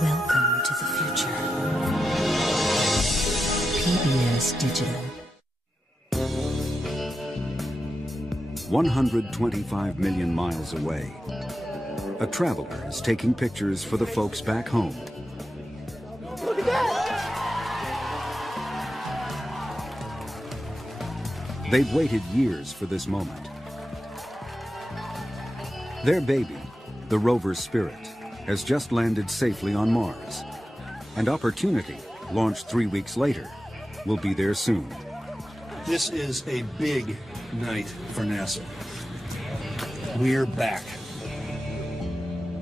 Welcome to the future. PBS Digital. 125 million miles away, a traveler is taking pictures for the folks back home. Look at that! They've waited years for this moment. Their baby, the rover Spirit, has just landed safely on Mars. And Opportunity, launched 3 weeks later, will be there soon. This is a big night for NASA. We're back.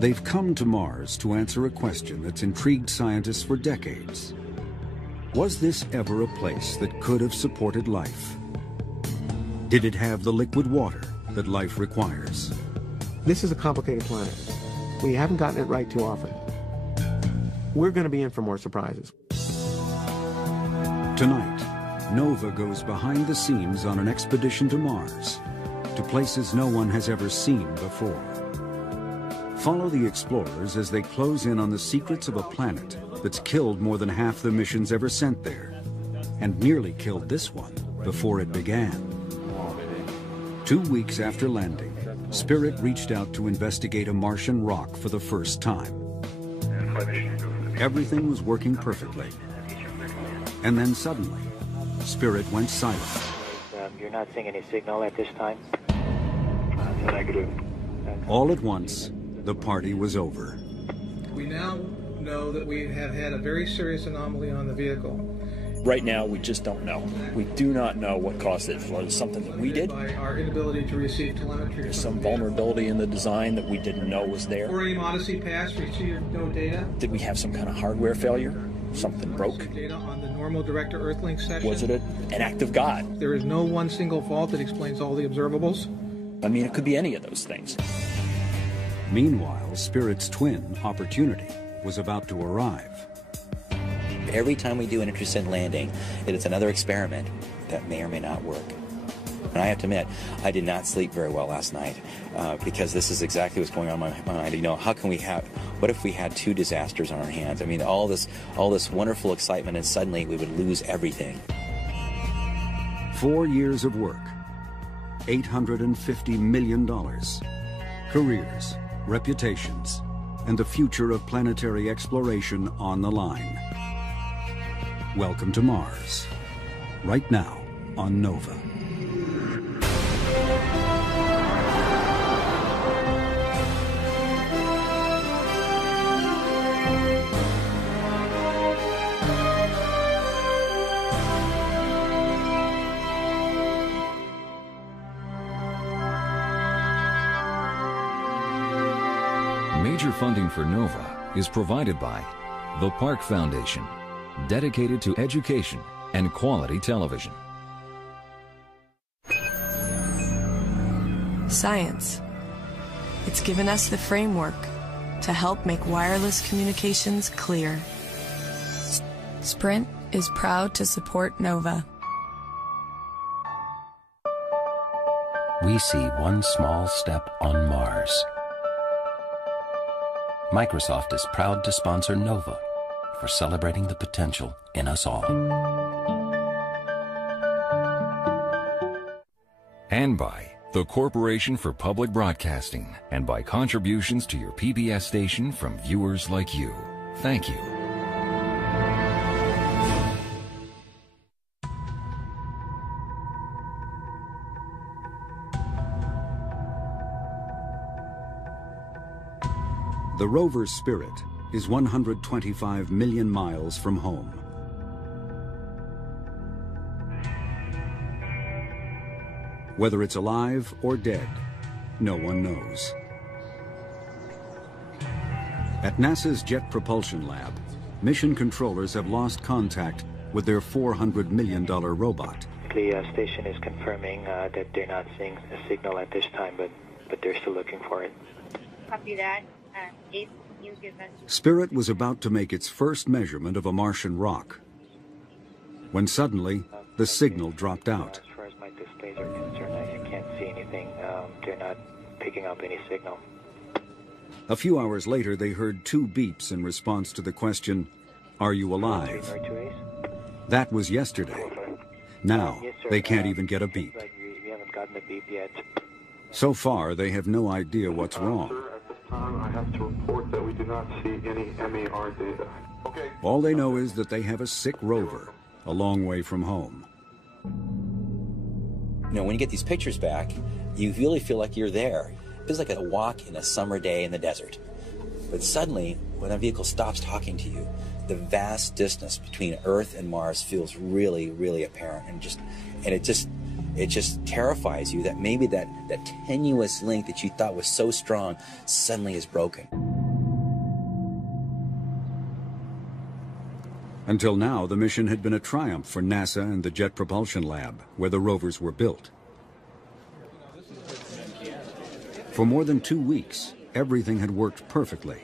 They've come to Mars to answer a question that's intrigued scientists for decades. Was this ever a place that could have supported life? Did it have the liquid water that life requires? This is a complicated planet. We haven't gotten it right too often. We're going to be in for more surprises. Tonight, Nova goes behind the scenes on an expedition to Mars, to places no one has ever seen before. Follow the explorers as they close in on the secrets of a planet that's killed more than half the missions ever sent there, and nearly killed this one before it began. 2 weeks after landing, Spirit reached out to investigate a Martian rock for the first time. Everything was working perfectly. And then suddenly, Spirit went silent. You're not seeing any signal at this time? Negative. All at once, the party was over. We now know that we have had a very serious anomaly on the vehicle. Right now, we just don't know. We do not know what caused it. Was it something that we did? By our inability to receive telemetry. There's some vulnerability in the design that we didn't know was there. For AIM Odyssey pass, received no data. Did we have some kind of hardware failure? Something broke? Data on the normal direct-to-Earthlink session. Was it an act of God? There is no one single fault that explains all the observables. I mean, it could be any of those things. Meanwhile, Spirit's twin, Opportunity, was about to arrive. Every time we do an intercept landing, it is another experiment that may or may not work. And I have to admit, I did not sleep very well last night because this is exactly what's going on in my mind. You know, what if we had two disasters on our hands? I mean, all this wonderful excitement, and suddenly we would lose everything. 4 years of work, $850 million, careers, reputations, and the future of planetary exploration on the line. Welcome to Mars, right now on Nova. Major funding for Nova is provided by the Park Foundation, dedicated to education and quality television. Science. It's given us the framework to help make wireless communications clear. Sprint is proud to support Nova. We see one small step on Mars. Microsoft is proud to sponsor Nova for celebrating the potential in us all. And by the Corporation for Public Broadcasting, and by contributions to your PBS station from viewers like you. Thank you. The rover Spirit is 125 million miles from home. Whether it's alive or dead, no one knows. At NASA's Jet Propulsion Lab, mission controllers have lost contact with their $400 million robot. The station is confirming that they're not seeing a signal at this time, but they're still looking for it. Copy that. If you give us... Spirit was about to make its first measurement of a Martian rock, when suddenly the signal dropped out. As far as my displays are concerned, I can't see anything. They're not picking up any signal. A few hours later, they heard 2 beeps in response to the question, "Are you alive?" That was yesterday. Now, they can't even get a beep. We haven't gotten a beep yet. So far, they have no idea what's wrong. Sir, at this time, I have to report that we do not see any MAR data. Okay. All they know is that they have a sick rover, a long way from home. You know, when you get these pictures back, you really feel like you're there. It feels like a walk in a summer day in the desert. But suddenly, when a vehicle stops talking to you, the vast distance between Earth and Mars feels really, really apparent, and it just terrifies you that maybe that tenuous link that you thought was so strong suddenly is broken. Until now, the mission had been a triumph for NASA and the Jet Propulsion Lab, where the rovers were built. For more than 2 weeks, everything had worked perfectly.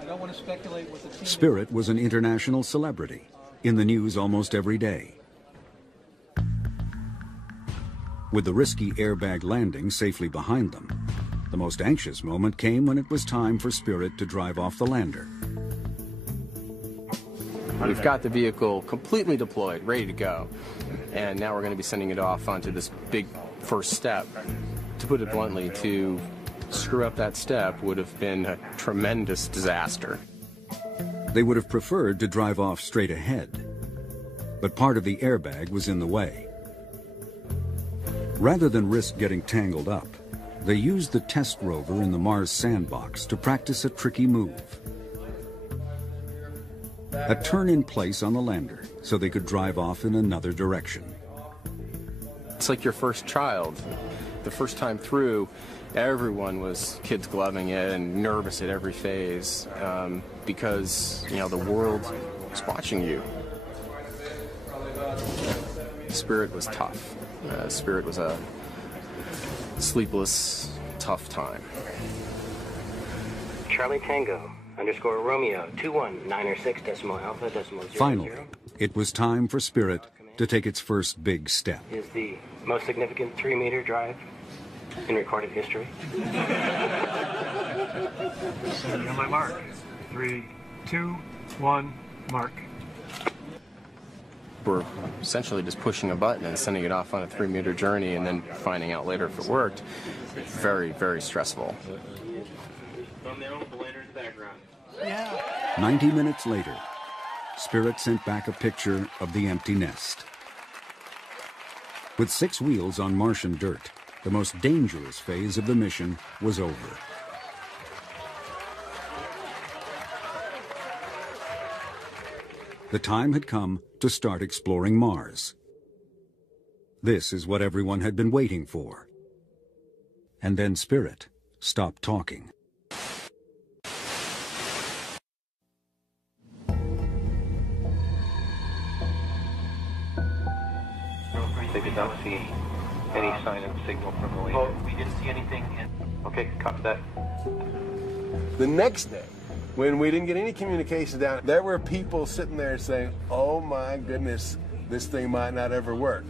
I don't want to speculate what the team Spirit was an international celebrity, in the news almost every day. With the risky airbag landing safely behind them, the most anxious moment came when it was time for Spirit to drive off the lander. We've got the vehicle completely deployed, ready to go, and now we're going to be sending it off onto this big first step. To put it bluntly, to screw up that step would have been a tremendous disaster. They would have preferred to drive off straight ahead, but part of the airbag was in the way. Rather than risk getting tangled up, they used the test rover in the Mars sandbox to practice a tricky move. A turn in place on the lander so they could drive off in another direction. It's like your first child. The first time through, everyone was kids gloving it and nervous at every phase because, you know, the world was watching you. Spirit was tough. Spirit was a sleepless, tough time. Charlie Tango _ Romeo 21906.alpha.0. Finally, it was time for Spirit to take its first big step. Is the most significant 3-meter drive in recorded history. On my mark. 3, 2, 1, mark. We're essentially just pushing a button and sending it off on a 3-meter journey and then finding out later if it worked. Very, very stressful. 90 minutes later, Spirit sent back a picture of the empty nest. With 6 wheels on Martian dirt, the most dangerous phase of the mission was over. The time had come to start exploring Mars. This is what everyone had been waiting for. And then Spirit stopped talking. They did not see any sign of signal from the lander. We didn't see anything. Okay, copy that. The next day, when we didn't get any communication down, there were people sitting there saying, "Oh my goodness, this thing might not ever work."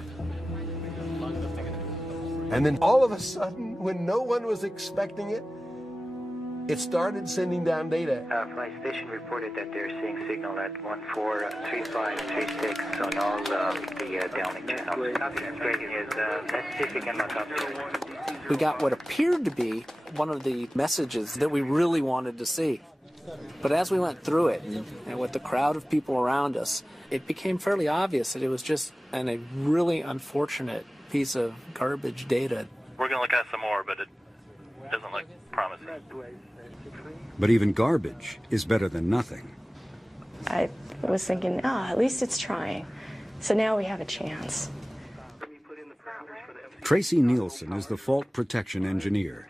And then all of a sudden, when no one was expecting it, it started sending down data. Flight station reported that they're seeing signal at 143536 on all the downlink channels. That's great news. Let's see if we can look up to it. We got what appeared to be one of the messages that we really wanted to see. But as we went through it, and with the crowd of people around us, it became fairly obvious that it was just a really unfortunate piece of garbage data. We're going to look at some more, but it doesn't look promising. But even garbage is better than nothing. I was thinking, at least it's trying. So now we have a chance. Tracy Nielsen is the fault protection engineer.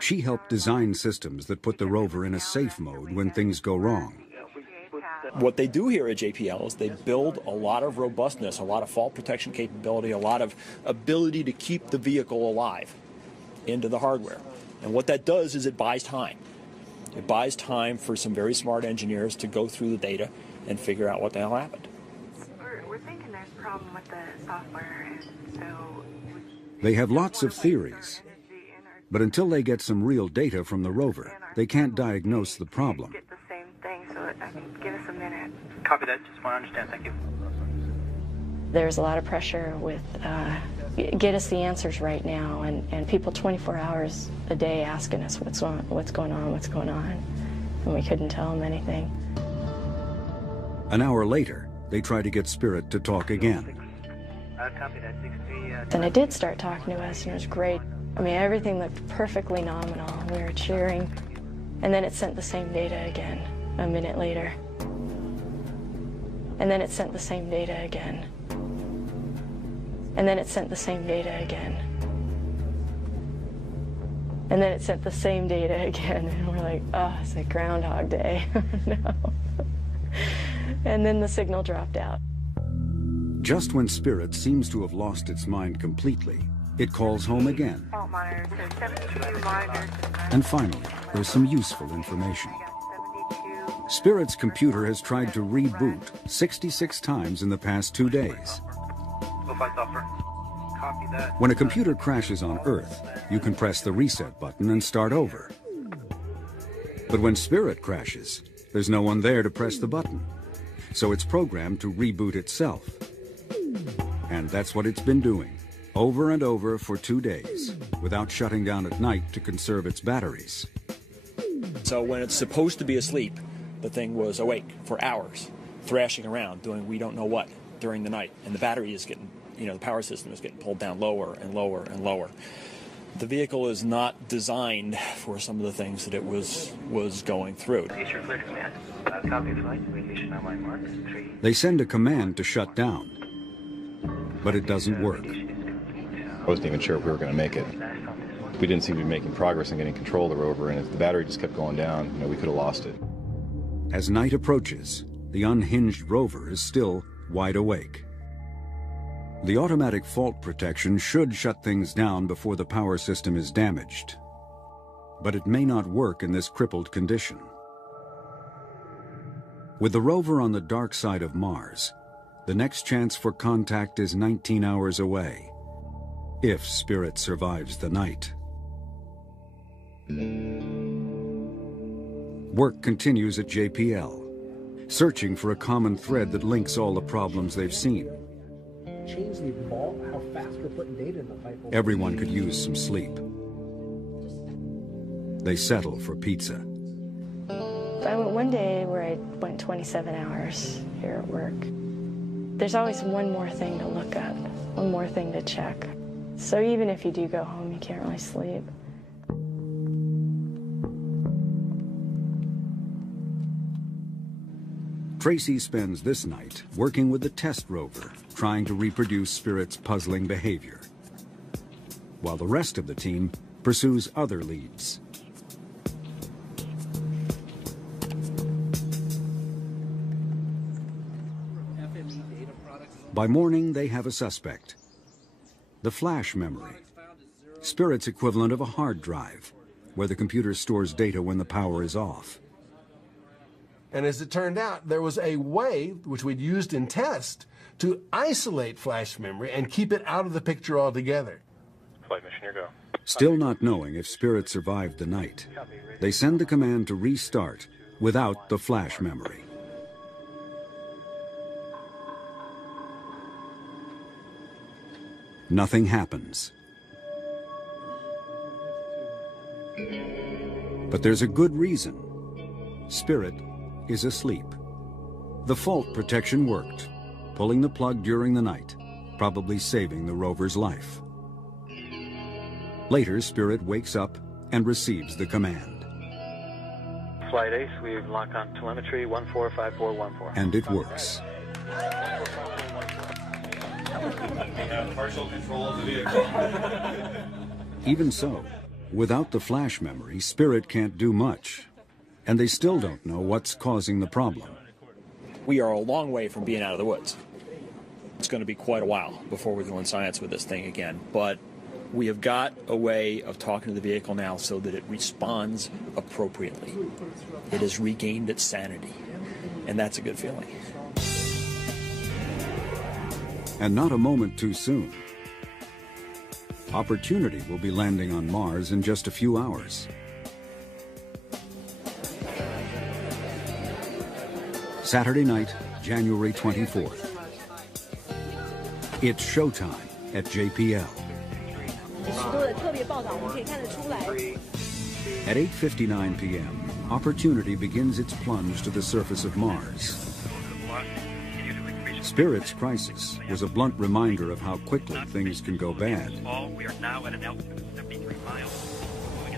She helped design systems that put the rover in a safe mode when things go wrong. What they do here at JPL is they build a lot of robustness, a lot of fault protection capability, a lot of ability to keep the vehicle alive into the hardware. And what that does is it buys time. It buys time for some very smart engineers to go through the data and figure out what the hell happened. We're thinking there's a problem with the software, so... They have lots of theories, But until they get some real data from the rover, they can't diagnose the problem. Get the same thing, so I can give us a minute. Copy that. Just want to understand. Thank you. There's a lot of pressure with get us the answers right now, and people 24 hours a day asking us what's going on, and we couldn't tell them anything. An hour later, they try to get Spirit to talk again. Copy that. 63. And it did start talking to us, and it was great. I mean, everything looked perfectly nominal. We were cheering, and then it sent the same data again a minute later. And then it sent the same data again. And then it sent the same data again. And then it sent the same data again. And we're like, oh, it's like Groundhog Day. No. And then the signal dropped out. Just when Spirit seems to have lost its mind completely, it calls home again. Fault monitors, so 72 monitors. And finally, there's some useful information. Spirit's computer has tried to reboot 66 times in the past 2 days. Copy that. When a computer crashes on Earth, you can press the reset button and start over. But when Spirit crashes, there's no one there to press the button. So it's programmed to reboot itself. And that's what it's been doing, over and over for 2 days, without shutting down at night to conserve its batteries. So when it's supposed to be asleep, the thing was awake for hours, thrashing around, doing we don't know what during the night. And the battery is getting, the power system is getting pulled down lower and lower and lower. The vehicle is not designed for some of the things that it was going through. They send a command to shut down, but it doesn't work. I wasn't even sure if we were going to make it. We didn't seem to be making progress in getting control of the rover, and if the battery just kept going down, we could have lost it. As night approaches, the unhinged rover is still wide awake. The automatic fault protection should shut things down before the power system is damaged. But it may not work in this crippled condition. With the rover on the dark side of Mars, the next chance for contact is 19 hours away, if Spirit survives the night. Work continues at JPL, searching for a common thread that links all the problems they've seen. Change the ball, how fast we're putting data in the pipe. Everyone could use some sleep. They settle for pizza. I went one day where I went 27 hours here at work. There's always one more thing to look up, one more thing to check. So even if you do go home, you can't really sleep. Tracy spends this night working with the test rover, trying to reproduce Spirit's puzzling behavior, while the rest of the team pursues other leads. By morning, they have a suspect. The flash memory, Spirit's equivalent of a hard drive, where the computer stores data when the power is off. And as it turned out, there was a way, which we'd used in test, to isolate flash memory and keep it out of the picture altogether. Flight mission, your go. Still not knowing if Spirit survived the night, they send the command to restart without the flash memory. Nothing happens. But there's a good reason. Spirit is asleep. The fault protection worked, pulling the plug during the night, probably saving the rover's life. Later, Spirit wakes up and receives the command. Flight Ace, we've locked on telemetry 145414. And it works. We have partial control of the vehicle. Even so, without the flash memory, Spirit can't do much. And they still don't know what's causing the problem. We are a long way from being out of the woods. It's going to be quite a while before we go in science with this thing again, but we have got a way of talking to the vehicle now so that it responds appropriately. It has regained its sanity, and that's a good feeling. And not a moment too soon. Opportunity will be landing on Mars in just a few hours. Saturday night, January 24th. It's showtime at JPL. At 8:59 p.m., Opportunity begins its plunge to the surface of Mars. Spirit's crisis was a blunt reminder of how quickly things can go bad.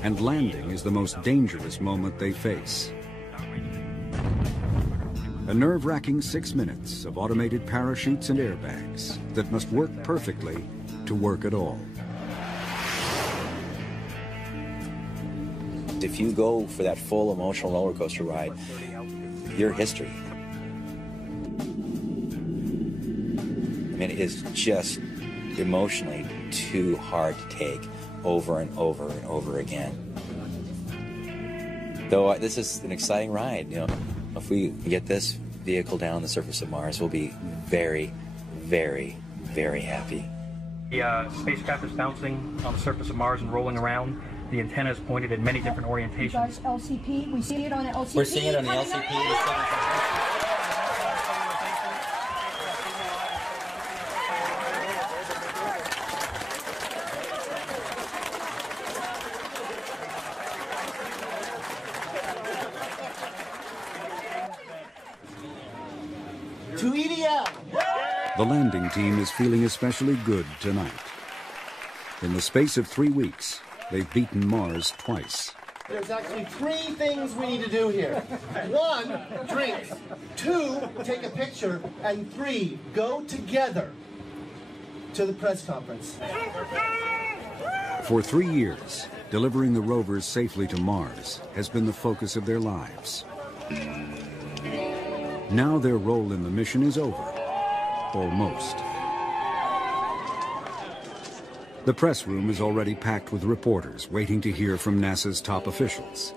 And landing is the most dangerous moment they face. A nerve-wracking 6 minutes of automated parachutes and airbags that must work perfectly to work at all. If you go for that full emotional roller coaster ride, you're history. I mean, it is just emotionally too hard to take over and over and over again. Though this is an exciting ride, you know. If we get this vehicle down on the surface of Mars, we'll be very, very, very happy. The spacecraft is bouncing on the surface of Mars and rolling around. The antenna is pointed in many different orientations. LCP, we see it on the LCP. We're seeing it on the LCP. To EDL. The landing team is feeling especially good tonight. In the space of 3 weeks, they've beaten Mars twice. There's actually 3 things we need to do here. 1, drinks. 2, take a picture. And 3, go together to the press conference. For 3 years, delivering the rovers safely to Mars has been the focus of their lives. Now their role in the mission is over. Almost. The press room is already packed with reporters waiting to hear from NASA's top officials.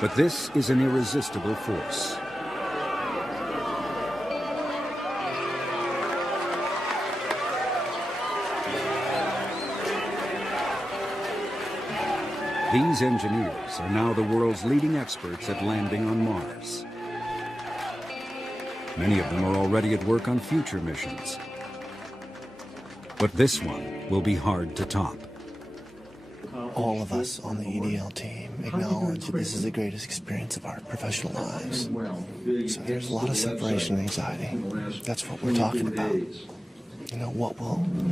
But this is an irresistible force. These engineers are now the world's leading experts at landing on Mars. Many of them are already at work on future missions. But this one will be hard to top. All of us on the EDL team acknowledge that this is the greatest experience of our professional lives. So there's a lot of separation anxiety. That's what we're talking about. You know,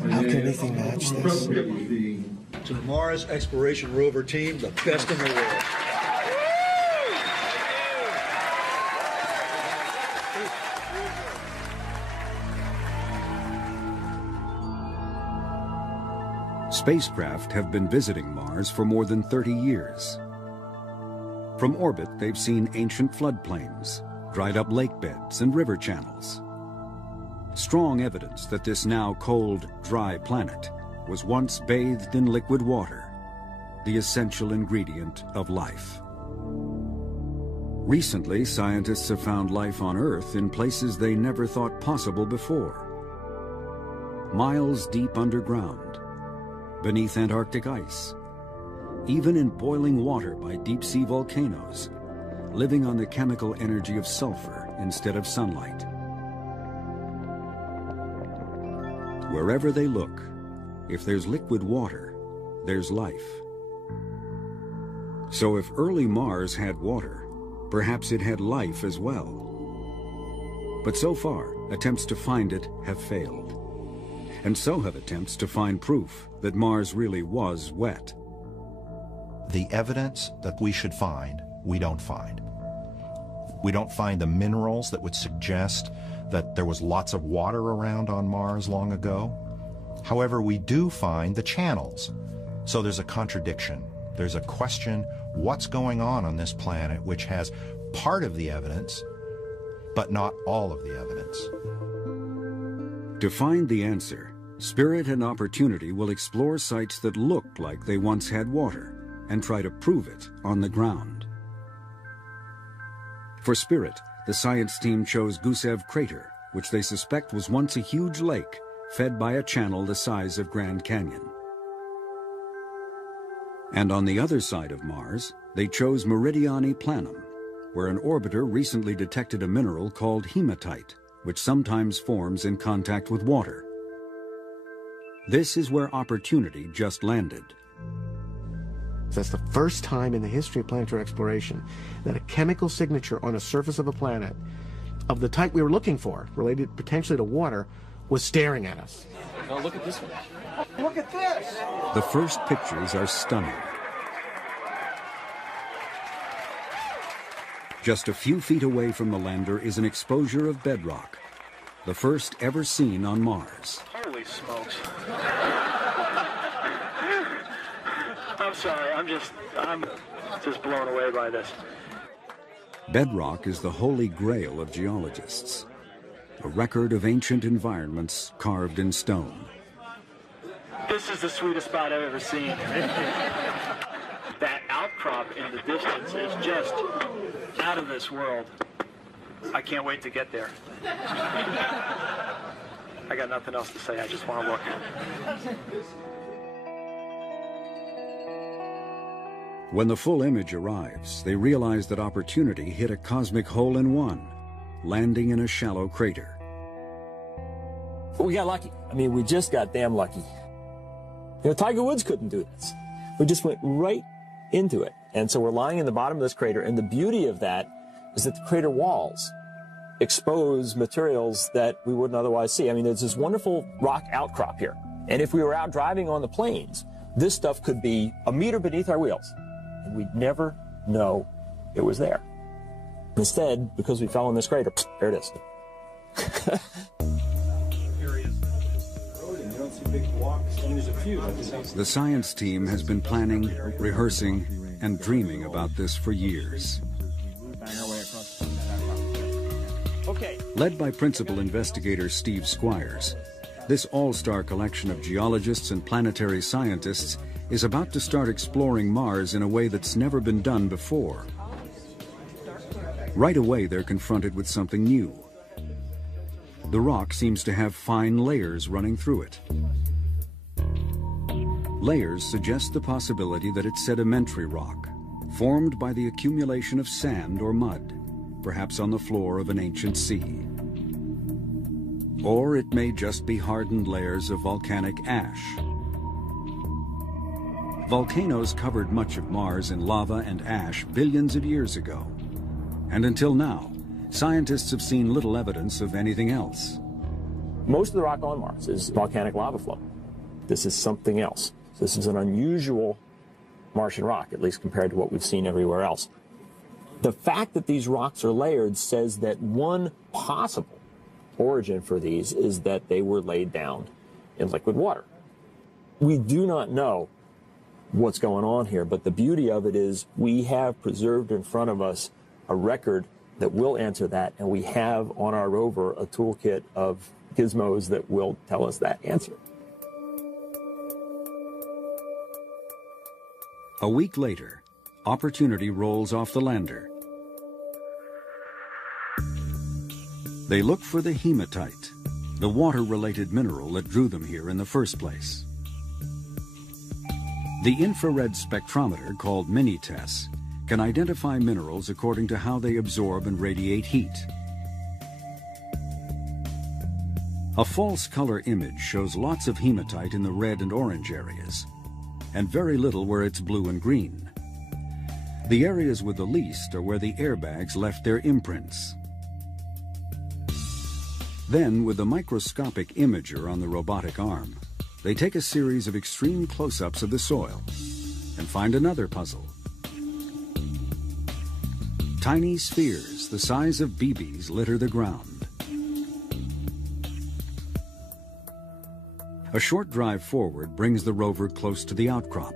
how can anything match this? To the Mars Exploration Rover team, the best in the world. Spacecraft have been visiting Mars for more than 30 years. From orbit, they've seen ancient floodplains, dried up lake beds and river channels. Strong evidence that this now cold, dry planet was once bathed in liquid water, the essential ingredient of life. Recently, scientists have found life on Earth in places they never thought possible before. Miles deep underground, beneath Antarctic ice, even in boiling water by deep-sea volcanoes, living on the chemical energy of sulfur instead of sunlight. Wherever they look, if there's liquid water, there's life. So if early Mars had water, perhaps it had life as well. But so far, attempts to find it have failed. And so have attempts to find proof that Mars really was wet. The evidence that we should find, we don't find. We don't find the minerals that would suggest that there was lots of water around on Mars long ago. However, we do find the channels. So there's a contradiction. There's a question, what's going on this planet which has part of the evidence, but not all of the evidence? To find the answer, Spirit and Opportunity will explore sites that look like they once had water and try to prove it on the ground. For Spirit, the science team chose Gusev Crater, which they suspect was once a huge lake fed by a channel the size of Grand Canyon. And on the other side of Mars, they chose Meridiani Planum, where an orbiter recently detected a mineral called hematite, which sometimes forms in contact with water. This is where Opportunity just landed. That's the first time in the history of planetary exploration that a chemical signature on a surface of a planet of the type we were looking for, related potentially to water, was staring at us. Oh, look at this one. Look at this! The first pictures are stunning. Just a few feet away from the lander is an exposure of bedrock, the first ever seen on Mars. Holy smokes. I'm sorry, I'm just blown away by this. Bedrock is the holy grail of geologists, a record of ancient environments carved in stone. This is the sweetest spot I've ever seen. That outcrop in the distance is just out of this world. I can't wait to get there. I got nothing else to say, I just want to look. When the full image arrives, they realize that Opportunity hit a cosmic hole-in-one, landing in a shallow crater. We got lucky. I mean, we just got damn lucky. You know, Tiger Woods couldn't do this. We just went right into it. And so we're lying in the bottom of this crater, and the beauty of that is that the crater walls expose materials that we wouldn't otherwise see. I mean, there's this wonderful rock outcrop here. And if we were out driving on the plains, this stuff could be a meter beneath our wheels, and we'd never know it was there. Instead, because we fell in this crater, there it is. The science team has been planning, rehearsing, and dreaming about this for years. Led by principal investigator Steve Squires, this all-star collection of geologists and planetary scientists is about to start exploring Mars in a way that's never been done before. Right away, they're confronted with something new. The rock seems to have fine layers running through it. Layers suggest the possibility that it's sedimentary rock, formed by the accumulation of sand or mud, perhaps on the floor of an ancient sea. Or it may just be hardened layers of volcanic ash. Volcanoes covered much of Mars in lava and ash billions of years ago. And until now, scientists have seen little evidence of anything else. Most of the rock on Mars is volcanic lava flow. This is something else. This is an unusual Martian rock, at least compared to what we've seen everywhere else. The fact that these rocks are layered says that one possible origin for these is that they were laid down in liquid water. We do not know what's going on here, but the beauty of it is we have preserved in front of us a record that will answer that, and we have on our rover a toolkit of gizmos that will tell us that answer. A week later, Opportunity rolls off the lander. They look for the hematite, the water-related mineral that drew them here in the first place. The infrared spectrometer, called Mini-TESS, can identify minerals according to how they absorb and radiate heat. A false color image shows lots of hematite in the red and orange areas, and very little where it's blue and green. The areas with the least are where the airbags left their imprints. Then, with the microscopic imager on the robotic arm, they take a series of extreme close-ups of the soil and find another puzzle. Tiny spheres the size of BBs litter the ground. A short drive forward brings the rover close to the outcrop.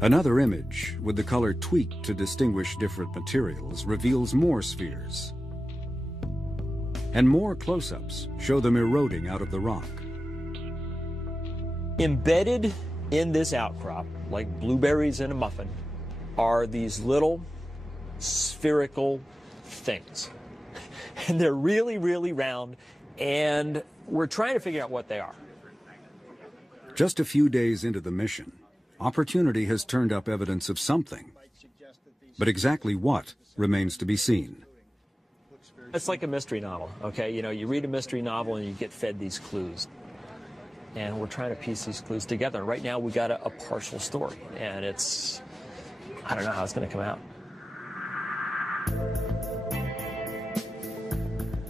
Another image, with the color tweaked to distinguish different materials, reveals more spheres. And more close-ups show them eroding out of the rock. Embedded in this outcrop, like blueberries in a muffin, are these little spherical things. and they're really, really round, and we're trying to figure out what they are. Just a few days into the mission, Opportunity has turned up evidence of something. But exactly what remains to be seen. It's like a mystery novel, okay? You know, you read a mystery novel and you get fed these clues. And we're trying to piece these clues together. And right now we got a partial story, and it's, I don't know how it's going to come out.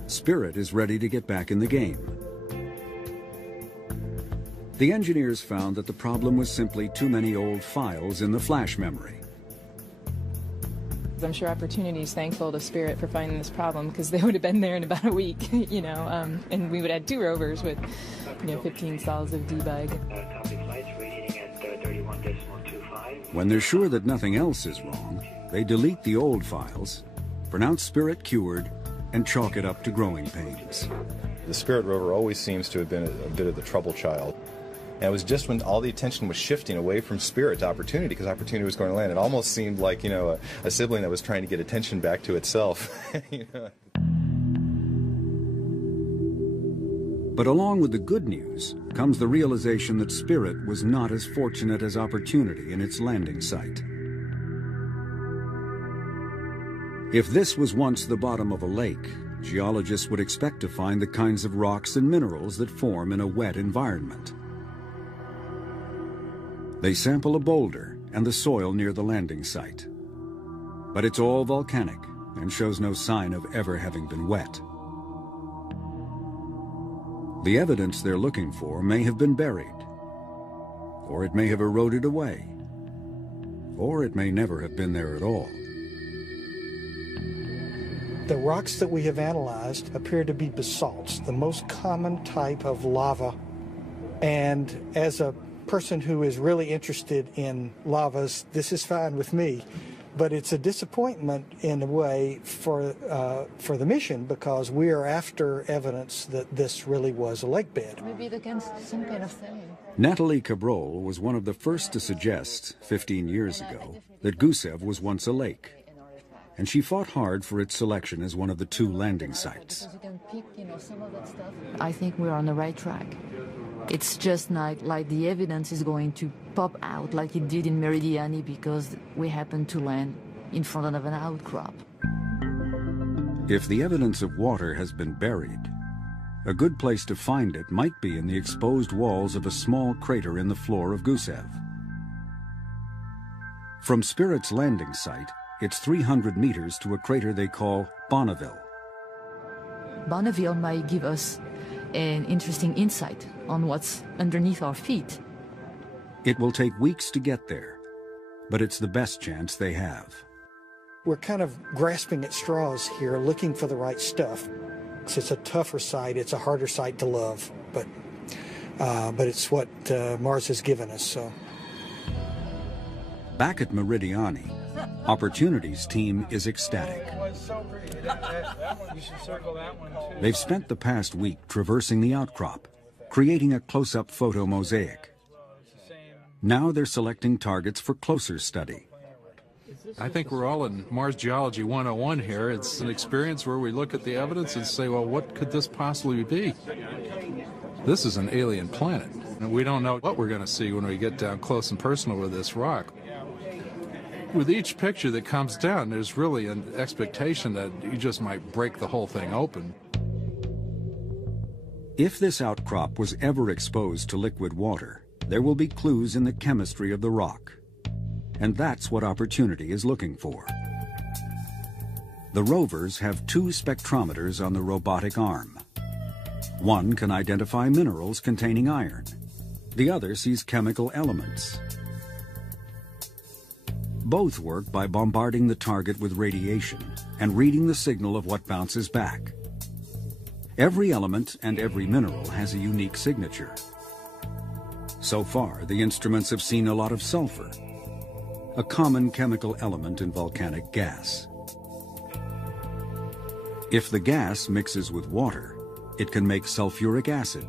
Spirit is ready to get back in the game. The engineers found that the problem was simply too many old files in the flash memory. I'm sure Opportunity is thankful to Spirit for finding this problem, because they would have been there in about a week, you know, and we would have had 2 rovers with, you know, 15 stalls of debug. When they're sure that nothing else is wrong, they delete the old files, pronounce Spirit cured, and chalk it up to growing pains. The Spirit rover always seems to have been a bit of the trouble child. And it was just when all the attention was shifting away from Spirit to Opportunity, because Opportunity was going to land. It almost seemed like, you know, a sibling that was trying to get attention back to itself. You know? But along with the good news comes the realization that Spirit was not as fortunate as Opportunity in its landing site. If this was once the bottom of a lake, geologists would expect to find the kinds of rocks and minerals that form in a wet environment. They sample a boulder and the soil near the landing site. But it's all volcanic and shows no sign of ever having been wet. The evidence they're looking for may have been buried, or it may have eroded away, or it may never have been there at all. The rocks that we have analyzed appear to be basalts, the most common type of lava. And as a person who is really interested in lavas, this is fine with me. But it's a disappointment in a way for the mission, because we are after evidence that this really was a lake bed. Maybe they can some kind of thing. Natalie Cabrol was one of the first to suggest, 15 years ago, that Gusev was once a lake. And she fought hard for its selection as one of the 2 landing sites. I think we're on the right track. It's just like the evidence is going to pop out like it did in Meridiani, because we happen to land in front of an outcrop. If the evidence of water has been buried, a good place to find it might be in the exposed walls of a small crater in the floor of Gusev. From Spirit's landing site, it's 300 meters to a crater they call Bonneville. Bonneville might give us an interesting insight on what's underneath our feet. It will take weeks to get there, but it's the best chance they have. We're kind of grasping at straws here, looking for the right stuff. It's a tougher site, it's a harder site to love, but it's what Mars has given us. So. Back at Meridiani, Opportunity's team is ecstatic. They've spent the past week traversing the outcrop, creating a close-up photo mosaic. Now they're selecting targets for closer study. I think we're all in Mars Geology 101 here. It's an experience where we look at the evidence and say, well, what could this possibly be? This is an alien planet, and we don't know what we're going to see when we get down close and personal with this rock. With each picture that comes down, there's really an expectation that you just might break the whole thing open. If this outcrop was ever exposed to liquid water, there will be clues in the chemistry of the rock. And that's what Opportunity is looking for. The rovers have 2 spectrometers on the robotic arm. One can identify minerals containing iron. The other sees chemical elements. Both work by bombarding the target with radiation and reading the signal of what bounces back. Every element and every mineral has a unique signature. So far, the instruments have seen a lot of sulfur, a common chemical element in volcanic gas. If the gas mixes with water, it can make sulfuric acid,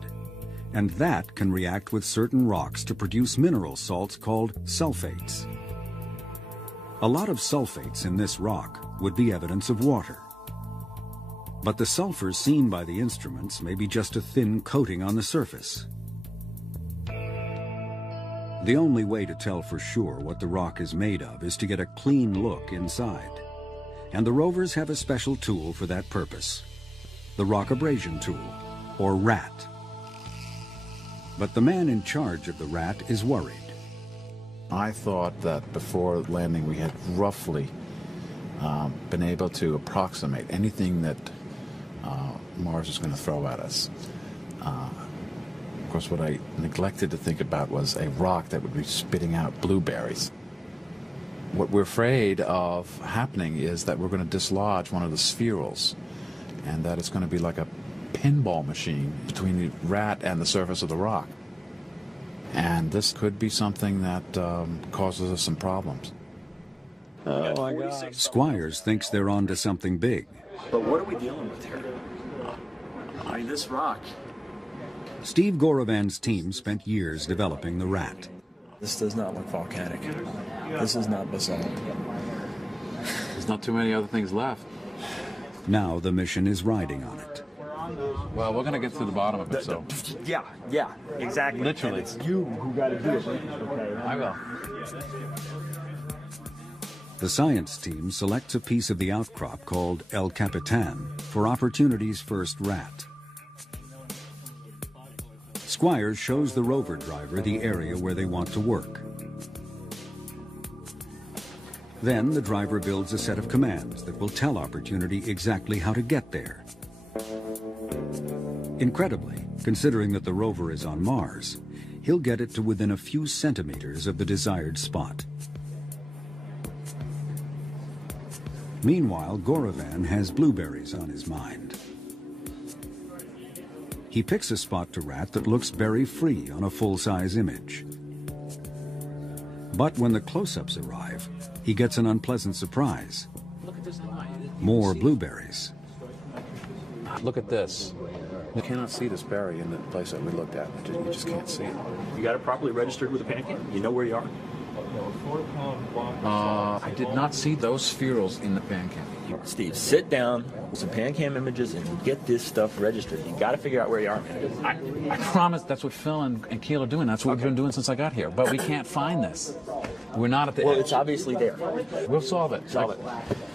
and that can react with certain rocks to produce mineral salts called sulfates. A lot of sulfates in this rock would be evidence of water. But the sulfur seen by the instruments may be just a thin coating on the surface. The only way to tell for sure what the rock is made of is to get a clean look inside. And the rovers have a special tool for that purpose, the rock abrasion tool, or RAT. But the man in charge of the RAT is worried. I thought that before landing we had roughly been able to approximate anything that Mars was going to throw at us. Of course, what I neglected to think about was a rock that would be spitting out blueberries. What we're afraid of happening is that we're going to dislodge one of the spherules, and that it's going to be like a pinball machine between the RAT and the surface of the rock. And this could be something that causes us some problems. Oh my God. Squires thinks they're onto something big. But what are we dealing with here? I mean, this rock. Steve Gorovan's team spent years developing the RAT. This does not look volcanic. This is not basalt. There's not too many other things left. Now the mission is riding on it. Well, we're going to get to the bottom of it, so... Yeah, exactly. Literally. And it's you who got to do it. Okay, I will. The science team selects a piece of the outcrop called El Capitan for Opportunity's first RAT. Squires shows the rover driver the area where they want to work. Then the driver builds a set of commands that will tell Opportunity exactly how to get there. Incredibly, considering that the rover is on Mars, he'll get it to within a few centimeters of the desired spot. Meanwhile, Gorovan has blueberries on his mind. He picks a spot to RAT that looks berry-free on a full-size image. But when the close-ups arrive, he gets an unpleasant surprise. More blueberries. Look at this. You cannot see this berry in the place that we looked at. You just can't see it. You got it properly registered with the PanCam? You know where you are? I did not see those spherules in the PanCam. Steve, sit down with some PanCam images and get this stuff registered. You got to figure out where you are, man. I promise that's what Phil and Keel are doing. That's what we've been doing since I got here. But we can't find this. We're not at the Well, edge. it's obviously there. We'll solve it. Solve it.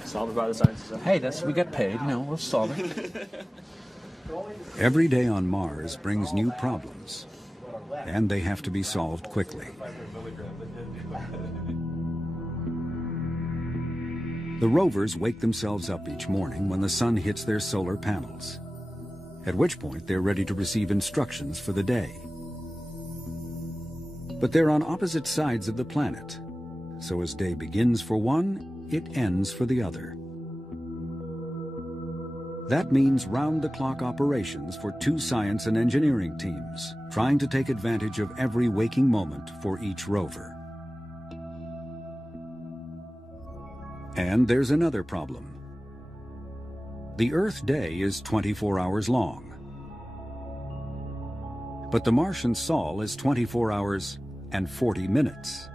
Solve it by the science. Hey, we got paid. We'll solve it. Every day on Mars brings new problems, and they have to be solved quickly. The rovers wake themselves up each morning when the sun hits their solar panels, at which point they're ready to receive instructions for the day. But they're on opposite sides of the planet, so as day begins for one, it ends for the other. That means round-the-clock operations for two science and engineering teams, trying to take advantage of every waking moment for each rover. And there's another problem. The Earth day is 24 hours long. But the Martian Sol is 24 hours and 40 minutes.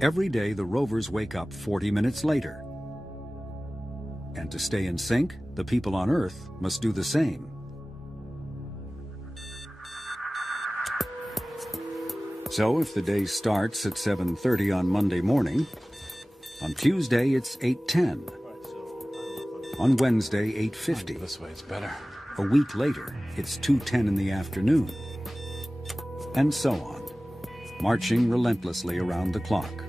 Every day the rovers wake up 40 minutes later. And to stay in sync, the people on Earth must do the same. So if the day starts at 7:30 on Monday morning, on Tuesday it's 8:10. On Wednesday, 8:50. This way, it's better. A week later, it's 2:10 in the afternoon. And so on, marching relentlessly around the clock,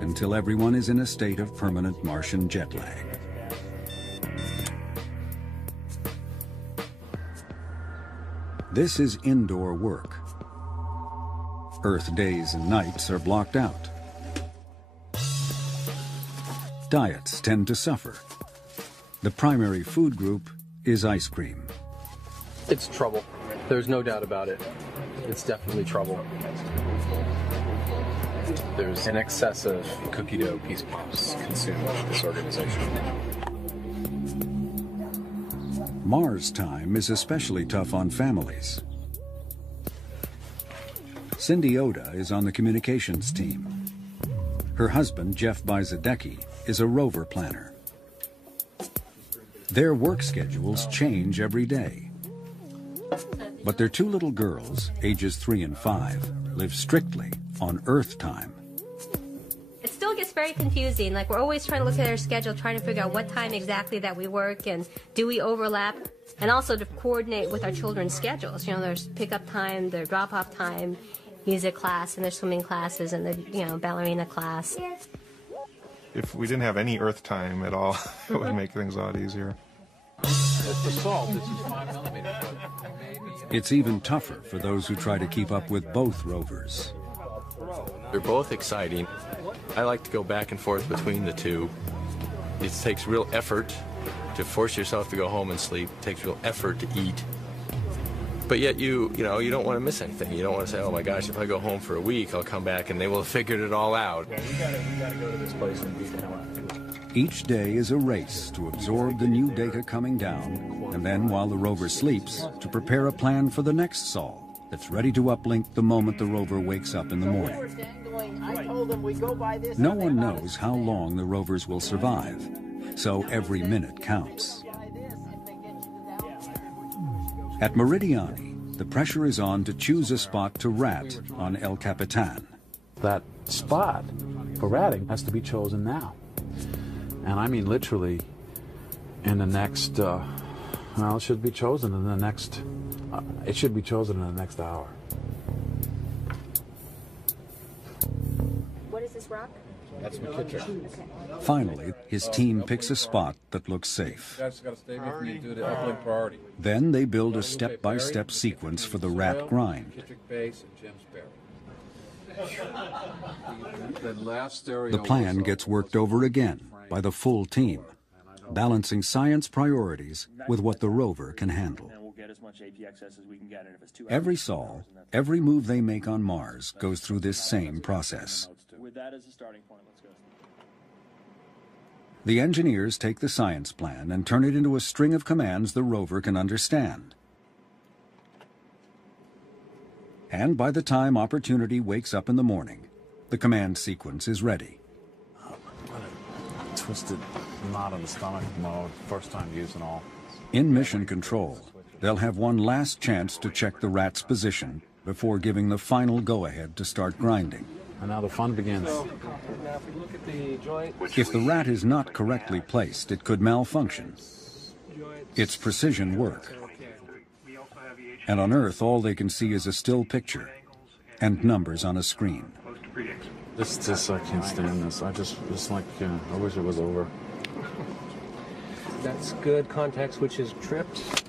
until everyone is in a state of permanent Martian jet lag. This is indoor work. Earth days and nights are blocked out. Diets tend to suffer. The primary food group is ice cream. It's trouble. There's no doubt about it. It's definitely trouble. There's an excess of cookie dough piece pops consumed by this organization. Mars time is especially tough on families. Cindy Oda is on the communications team. Her husband, Jeff Bizadecki, is a rover planner. Their work schedules change every day. But their two little girls, ages 3 and 5, live strictly on Earth time. It still gets very confusing. Like, we're always trying to look at our schedule, trying to figure out what time exactly that we work and do we overlap, and also to coordinate with our children's schedules. You know, there's pickup time, their drop-off time, music class, and their swimming classes, and the, you know, ballerina class. If we didn't have any Earth time at all, it would make things a lot easier. It's the salt. This is 5 millimeters. It's even tougher for those who try to keep up with both rovers. They're both exciting. I like to go back and forth between the two. It takes real effort to force yourself to go home and sleep. It takes real effort to eat. But yet you don't want to miss anything. You don't want to say, oh my gosh, if I go home for a week, I'll come back and they will have figured it all out. Yeah, we gotta go to this place and beat them up. Each day is a race to absorb the new data coming down, and then while the rover sleeps, to prepare a plan for the next sol that's ready to uplink the moment the rover wakes up in the morning. No one knows how long the rovers will survive, so every minute counts. At Meridiani, the pressure is on to choose a spot to rat on El Capitan. That spot for ratting has to be chosen now. And I mean literally in the next, well, it should be chosen in the next, hour. What is this rock? That's McKittrick. Finally, his team picks a spot that looks safe. That's got to stay with me and do the uplink priority. Then they build a step-by-step sequence for the rat grind. McKittrick Base and James Berry. The plan gets worked over again by the full team, balancing science priorities with what the rover can handle. Every sol, every move they make on Mars goes through this same process. The engineers take the science plan and turn it into a string of commands the rover can understand. And by the time Opportunity wakes up in the morning, the command sequence is ready. Twisted knot in the stomach mode, first time using all. In mission control, they'll have one last chance to check the rat's position before giving the final go-ahead to start grinding. And now the fun begins. If the rat is not correctly placed, it could malfunction. It's precision work. And on Earth, all they can see is a still picture and numbers on a screen. This, I can't stand this. I wish it was over. That's good. Contact switch is tripped.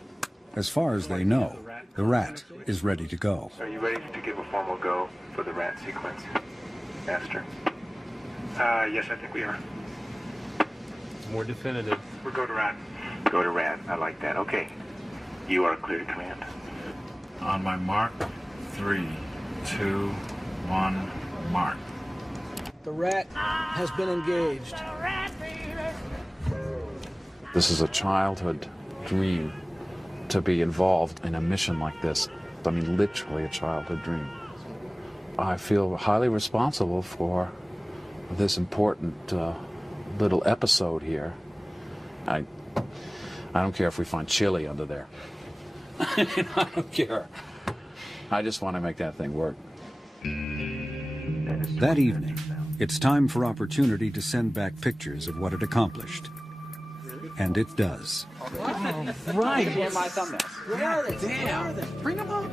As far as they know, the rat is ready to go. Are you ready to give a formal go for the rat sequence, Master? Yes, I think we are. More definitive. We'll go to rat. Go to rat. I like that. Okay. You are clear to command. On my mark, 3, 2, 1, mark. The rat has been engaged. This is a childhood dream to be involved in a mission like this. I mean, literally a childhood dream. I feel highly responsible for this important little episode here. I don't care if we find chili under there. I don't care. I just want to make that thing work. That evening, it's time for Opportunity to send back pictures of what it accomplished. And it does. Oh, right. Where are they? Damn. Bring them up.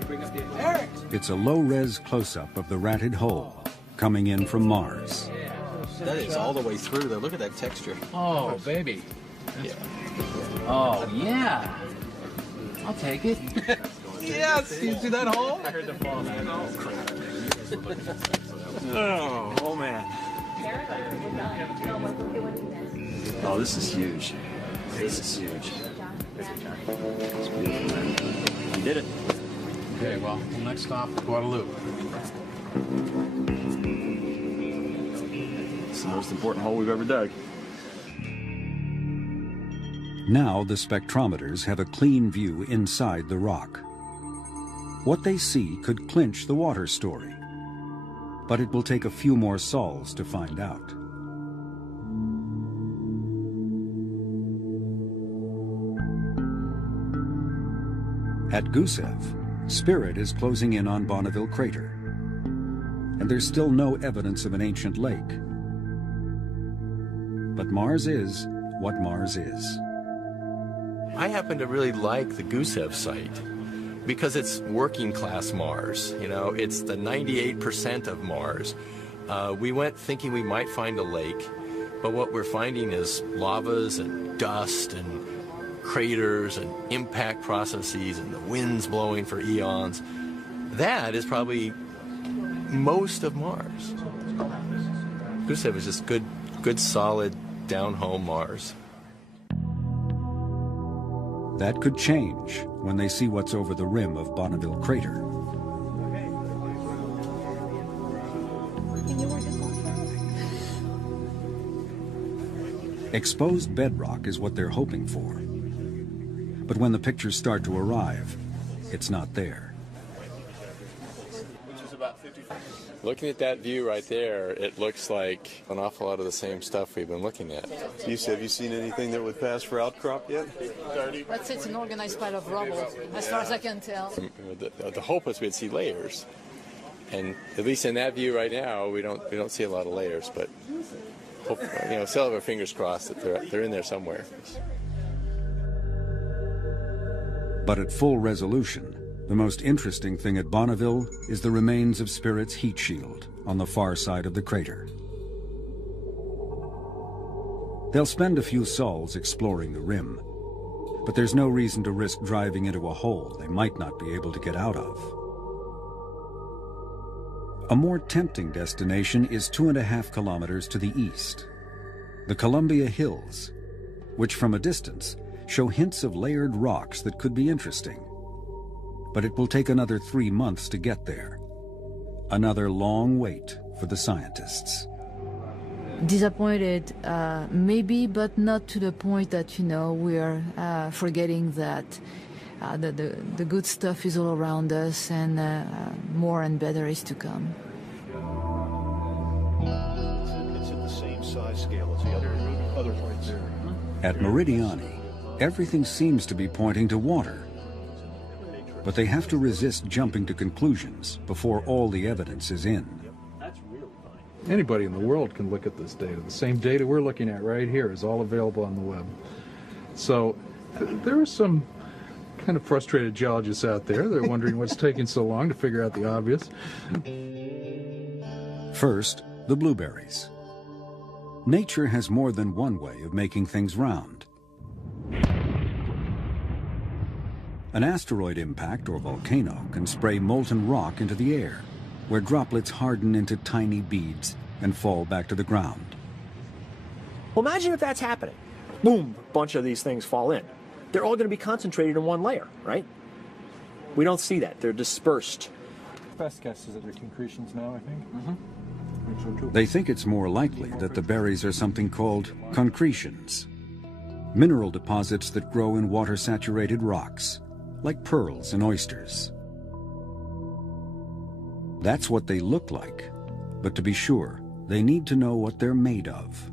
Eric. It's a low-res close-up of the ratted hole coming in from Mars. That is all the way through there. Look at that texture. Oh, baby. Yeah. Oh, yeah. I'll take it. Yes. You see that hole? I heard the fall. Oh, man. Oh, this is huge. This is huge. It's beautiful, man. You did it. Okay, well, next stop, Guadalupe. It's the most important hole we've ever dug. Now the spectrometers have a clean view inside the rock. What they see could clinch the water story, but it will take a few more sols to find out. At Gusev, Spirit is closing in on Bonneville Crater, and there's still no evidence of an ancient lake. But Mars is what Mars is. I happen to really like the Gusev site because it's working class Mars. You know, it's the 98% of Mars. We went thinking we might find a lake, but what we're finding is lavas and dust and craters and impact processes and the winds blowing for eons. That is probably most of Mars. Gusev is just good solid down-home Mars. That could change when they see what's over the rim of Bonneville Crater. Exposed bedrock is what they're hoping for. But when the pictures start to arrive, it's not there. Looking at that view right there, it looks like an awful lot of the same stuff we've been looking at. Have you seen anything that would pass for outcrop yet? Let's say it's an organized pile of rubble, as far as I can tell. The hope was we'd see layers, and at least in that view right now, we don't see a lot of layers. But hope, still have our fingers crossed that they're in there somewhere. But at full resolution, the most interesting thing at Bonneville is the remains of Spirit's heat shield on the far side of the crater. They'll spend a few sols exploring the rim, but there's no reason to risk driving into a hole they might not be able to get out of. A more tempting destination is 2.5 kilometers to the east, the Columbia Hills, which from a distance show hints of layered rocks that could be interesting. But it will take another 3 months to get there. Another long wait for the scientists. Disappointed, maybe, but not to the point that, we're forgetting that the good stuff is all around us, and more and better is to come. It's at the same size scale as the other points. At Meridiani, everything seems to be pointing to water. But they have to resist jumping to conclusions before all the evidence is in. Anybody in the world can look at this data. The same data we're looking at right here is all available on the web. So there are some kind of frustrated geologists out there. They're wondering what's taking so long to figure out the obvious. First, the blueberries. Nature has more than one way of making things round. An asteroid impact or volcano can spray molten rock into the air, where droplets harden into tiny beads and fall back to the ground. Well, imagine if that's happening. Boom, a bunch of these things fall in. They're all going to be concentrated in one layer, right? We don't see that. They're dispersed. Best guess is that they're concretions now, I think. They think it's more likely that the berries are something called concretions, mineral deposits that grow in water-saturated rocks, like pearls and oysters. That's what they look like, but to be sure, they need to know what they're made of.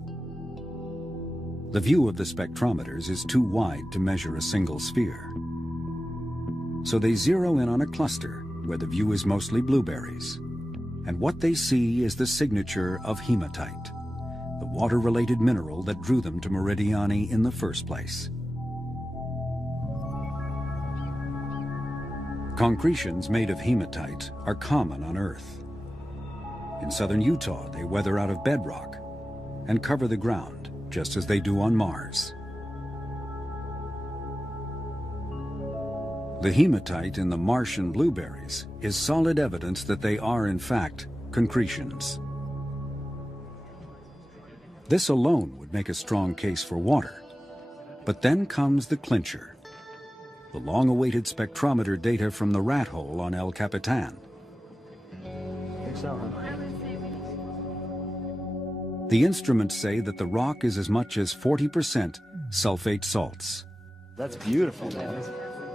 The view of the spectrometers is too wide to measure a single sphere. So they zero in on a cluster where the view is mostly blueberries. And what they see is the signature of hematite, the water-related mineral that drew them to Meridiani in the first place. Concretions made of hematite are common on Earth. In southern Utah, they weather out of bedrock and cover the ground, just as they do on Mars. The hematite in the Martian blueberries is solid evidence that they are, in fact, concretions. This alone would make a strong case for water. But then comes the clincher, the long-awaited spectrometer data from the rat hole on El Capitan. The instruments say that the rock is as much as 40% sulfate salts. That's beautiful, man.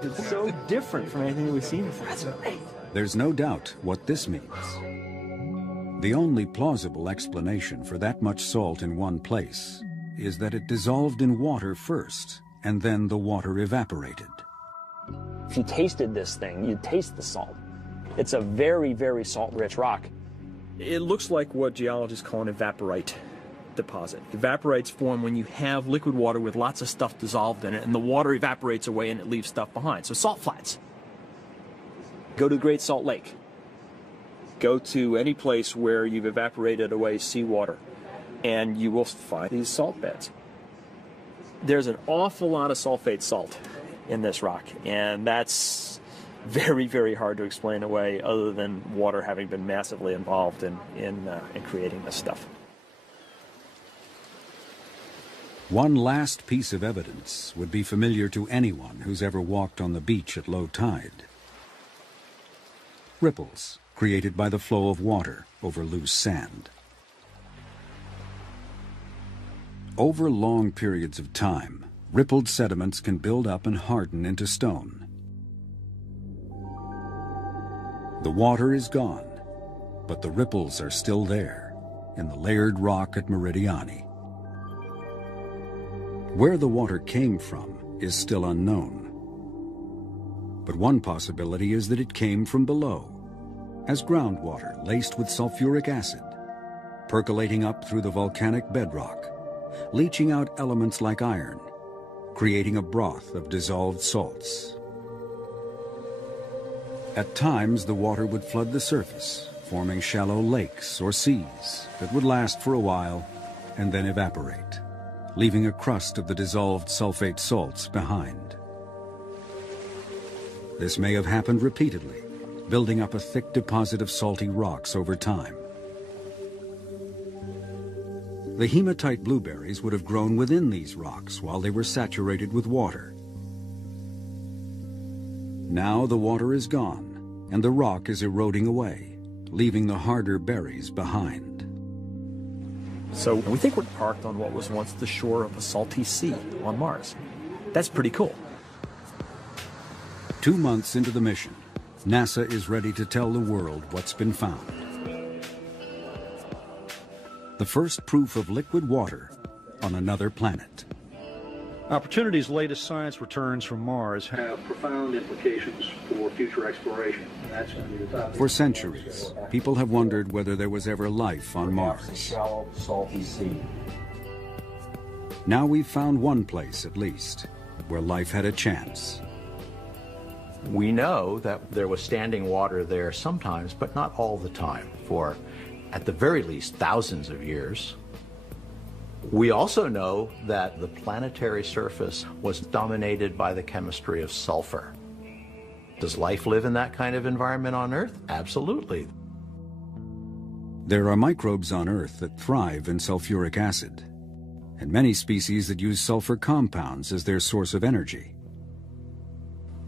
It's so different from anything we've seen before. That's great. There's no doubt what this means. The only plausible explanation for that much salt in one place is that it dissolved in water first, and then the water evaporated. If you tasted this thing, you'd taste the salt. It's a very, very salt-rich rock. It looks like what geologists call an evaporite deposit. Evaporites form when you have liquid water with lots of stuff dissolved in it, and the water evaporates away and it leaves stuff behind. So salt flats. Go to Great Salt Lake. Go to any place where you've evaporated away seawater, and you will find these salt beds. There's an awful lot of sulfate salt in this rock, and that's very, very hard to explain away other than water having been massively involved in creating this stuff. One last piece of evidence would be familiar to anyone who's ever walked on the beach at low tide. Ripples created by the flow of water over loose sand. Over long periods of time, rippled sediments can build up and harden into stone. The water is gone, but the ripples are still there in the layered rock at Meridiani. Where the water came from is still unknown. But one possibility is that it came from below, as groundwater laced with sulfuric acid, percolating up through the volcanic bedrock, leaching out elements like iron, creating a broth of dissolved salts. At times, the water would flood the surface, forming shallow lakes or seas that would last for a while and then evaporate, leaving a crust of the dissolved sulfate salts behind. This may have happened repeatedly, building up a thick deposit of salty rocks over time. The hematite blueberries would have grown within these rocks while they were saturated with water. Now the water is gone, and the rock is eroding away, leaving the harder berries behind. So we think we're parked on what was once the shore of a salty sea on Mars. That's pretty cool. 2 months into the mission, NASA is ready to tell the world what's been found. The first proof of liquid water on another planet. Opportunity's latest science returns from Mars have profound implications for future exploration. And that's going to be the topic. For centuries, people have wondered whether there was ever life on Mars. Salty sea. Now we've found one place, at least, where life had a chance. We know that there was standing water there sometimes, but not all the time, for at the very least thousands of years. We also know that the planetary surface was dominated by the chemistry of sulfur. Does life live in that kind of environment on Earth? Absolutely. There are microbes on Earth that thrive in sulfuric acid, and many species that use sulfur compounds as their source of energy.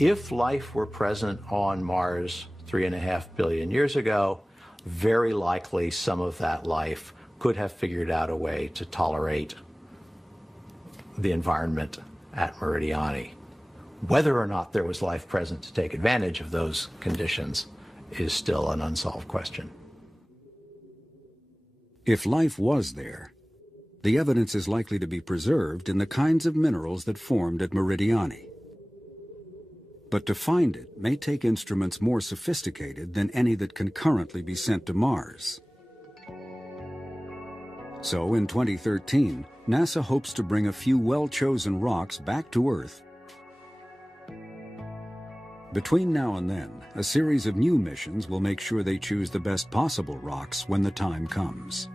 If life were present on Mars 3.5 billion years ago, very likely some of that life could have figured out a way to tolerate the environment at Meridiani. Whether or not there was life present to take advantage of those conditions is still an unsolved question. If life was there, the evidence is likely to be preserved in the kinds of minerals that formed at Meridiani. But to find it may take instruments more sophisticated than any that can currently be sent to Mars. So in 2013, NASA hopes to bring a few well-chosen rocks back to Earth. Between now and then, a series of new missions will make sure they choose the best possible rocks when the time comes.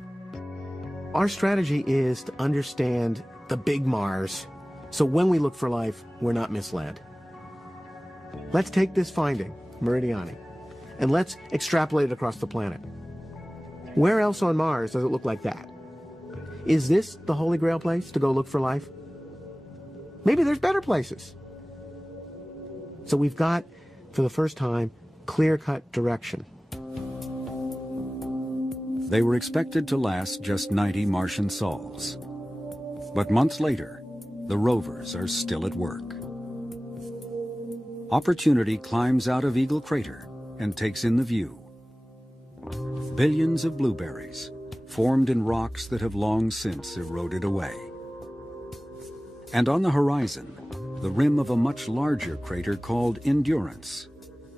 Our strategy is to understand the big Mars, so when we look for life, we're not misled. Let's take this finding, Meridiani, and let's extrapolate it across the planet. Where else on Mars does it look like that? Is this the Holy Grail place to go look for life? Maybe there's better places. So we've got, for the first time, clear-cut direction. They were expected to last just 90 Martian sols. But months later, the rovers are still at work. Opportunity climbs out of Eagle Crater and takes in the view. Billions of blueberries, formed in rocks that have long since eroded away. And on the horizon, the rim of a much larger crater called Endurance,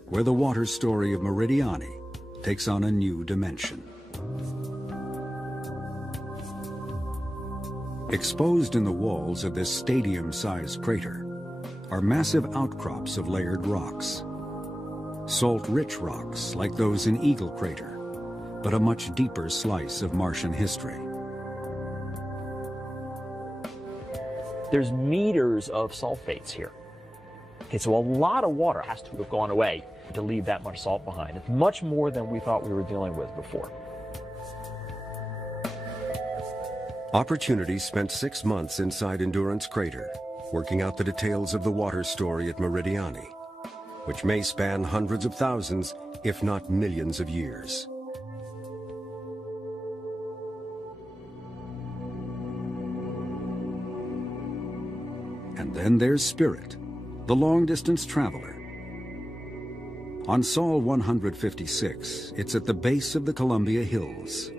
where the water story of Meridiani takes on a new dimension. Exposed in the walls of this stadium-sized crater are massive outcrops of layered rocks. Salt-rich rocks like those in Eagle Crater, but a much deeper slice of Martian history. There's meters of sulfates here. Okay, so a lot of water has to have gone away to leave that much salt behind. It's much more than we thought we were dealing with before. Opportunity spent 6 months inside Endurance Crater, working out the details of the water story at Meridiani, which may span hundreds of thousands, if not millions of years. And then there's Spirit, the long-distance traveler. On Sol 156, it's at the base of the Columbia Hills.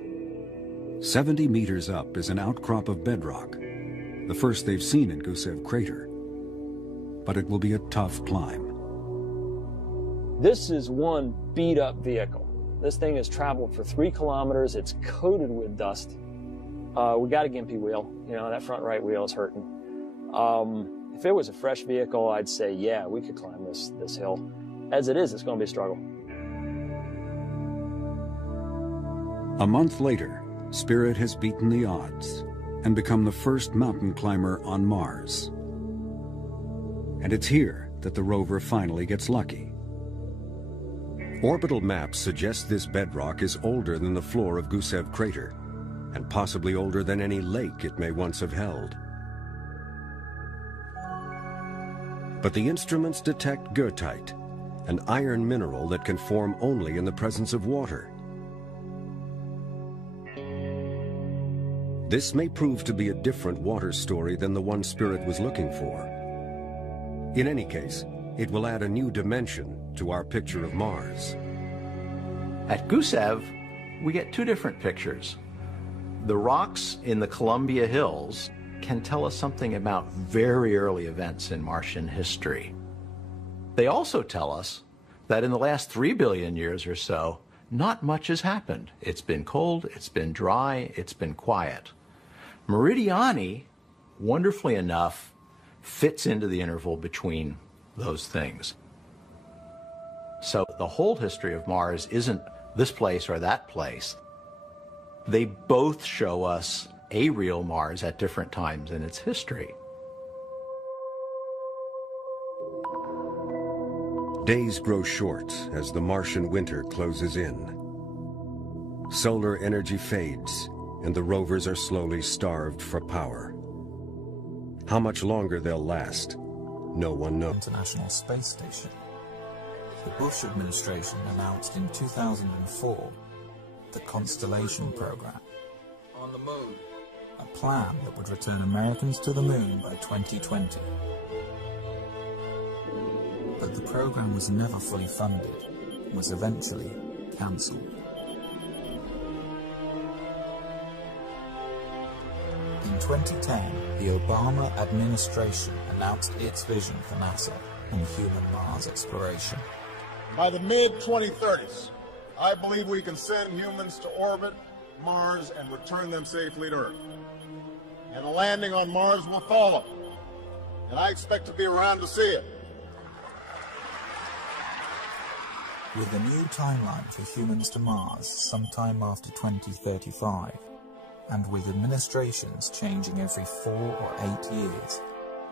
70 meters up is an outcrop of bedrock, the first they've seen in Gusev Crater. But it will be a tough climb. This is one beat-up vehicle. This thing has traveled for 3 kilometers. It's coated with dust. We got a gimpy wheel. You know, that front right wheel is hurting. If it was a fresh vehicle, I'd say, yeah, we could climb this hill. As it is, it's going to be a struggle. A month later, Spirit has beaten the odds and become the first mountain climber on Mars. And it's here that the rover finally gets lucky. Orbital maps suggest this bedrock is older than the floor of Gusev Crater, and possibly older than any lake it may once have held. But the instruments detect goethite, an iron mineral that can form only in the presence of water. This may prove to be a different water story than the one Spirit was looking for. In any case, it will add a new dimension to our picture of Mars. At Gusev, we get 2 different pictures. The rocks in the Columbia Hills can tell us something about very early events in Martian history. They also tell us that in the last 3 billion years or so, not much has happened. It's been cold, it's been dry, it's been quiet. Meridiani, wonderfully enough, fits into the interval between those things. So the whole history of Mars isn't this place or that place. They both show us a real Mars at different times in its history. Days grow short as the Martian winter closes in. Solar energy fades, and the rovers are slowly starved for power. How much longer they'll last, no one knows. International Space Station. The Bush administration announced in 2004 the Constellation Program. On the moon. A plan that would return Americans to the moon by 2020. But the program was never fully funded and was eventually cancelled. In 2010, the Obama administration announced its vision for NASA and human Mars exploration. By the mid-2030s, I believe we can send humans to orbit Mars and return them safely to Earth. And a landing on Mars will follow. And I expect to be around to see it. With a new timeline for humans to Mars sometime after 2035, and with administrations changing every 4 or 8 years,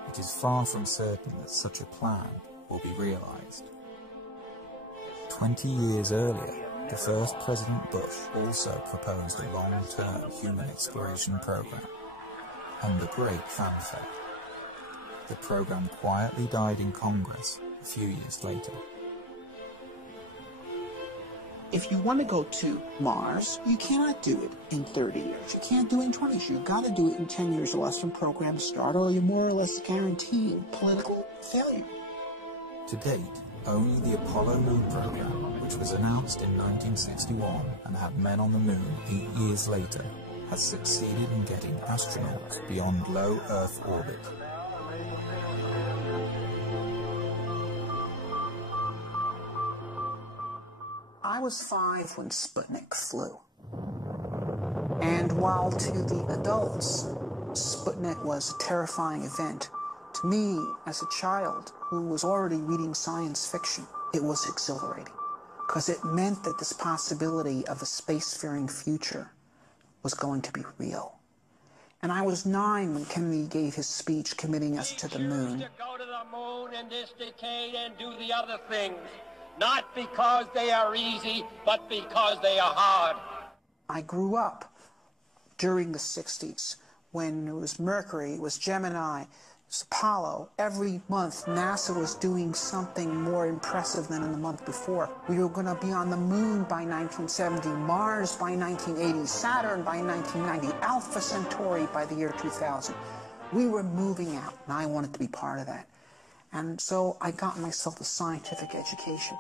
it is far from certain that such a plan will be realized. 20 years earlier, the first President Bush also proposed a long-term human exploration program, under great fanfare. The program quietly died in Congress a few years later. If you want to go to Mars, you cannot do it in 30 years. You can't do it in 20 years. You've got to do it in 10 years or less from program start, or you're more or less guaranteeing political failure. To date, only the Apollo moon program, which was announced in 1961 and had men on the moon 8 years later, has succeeded in getting astronauts beyond low Earth orbit. was 5 when Sputnik flew. And while to the adults, Sputnik was a terrifying event, to me, as a child who was already reading science fiction, it was exhilarating, because it meant that this possibility of a spacefaring future was going to be real. And I was 9 when Kennedy gave his speech committing us to the moon. To go to the moon in this decade and do the other things, not because they are easy, but because they are hard. I grew up during the 60s when it was Mercury, it was Gemini, it was Apollo. Every month, NASA was doing something more impressive than in the month before. We were going to be on the moon by 1970, Mars by 1980, Saturn by 1990, Alpha Centauri by the year 2000. We were moving out, and I wanted to be part of that. And so I got myself a scientific education.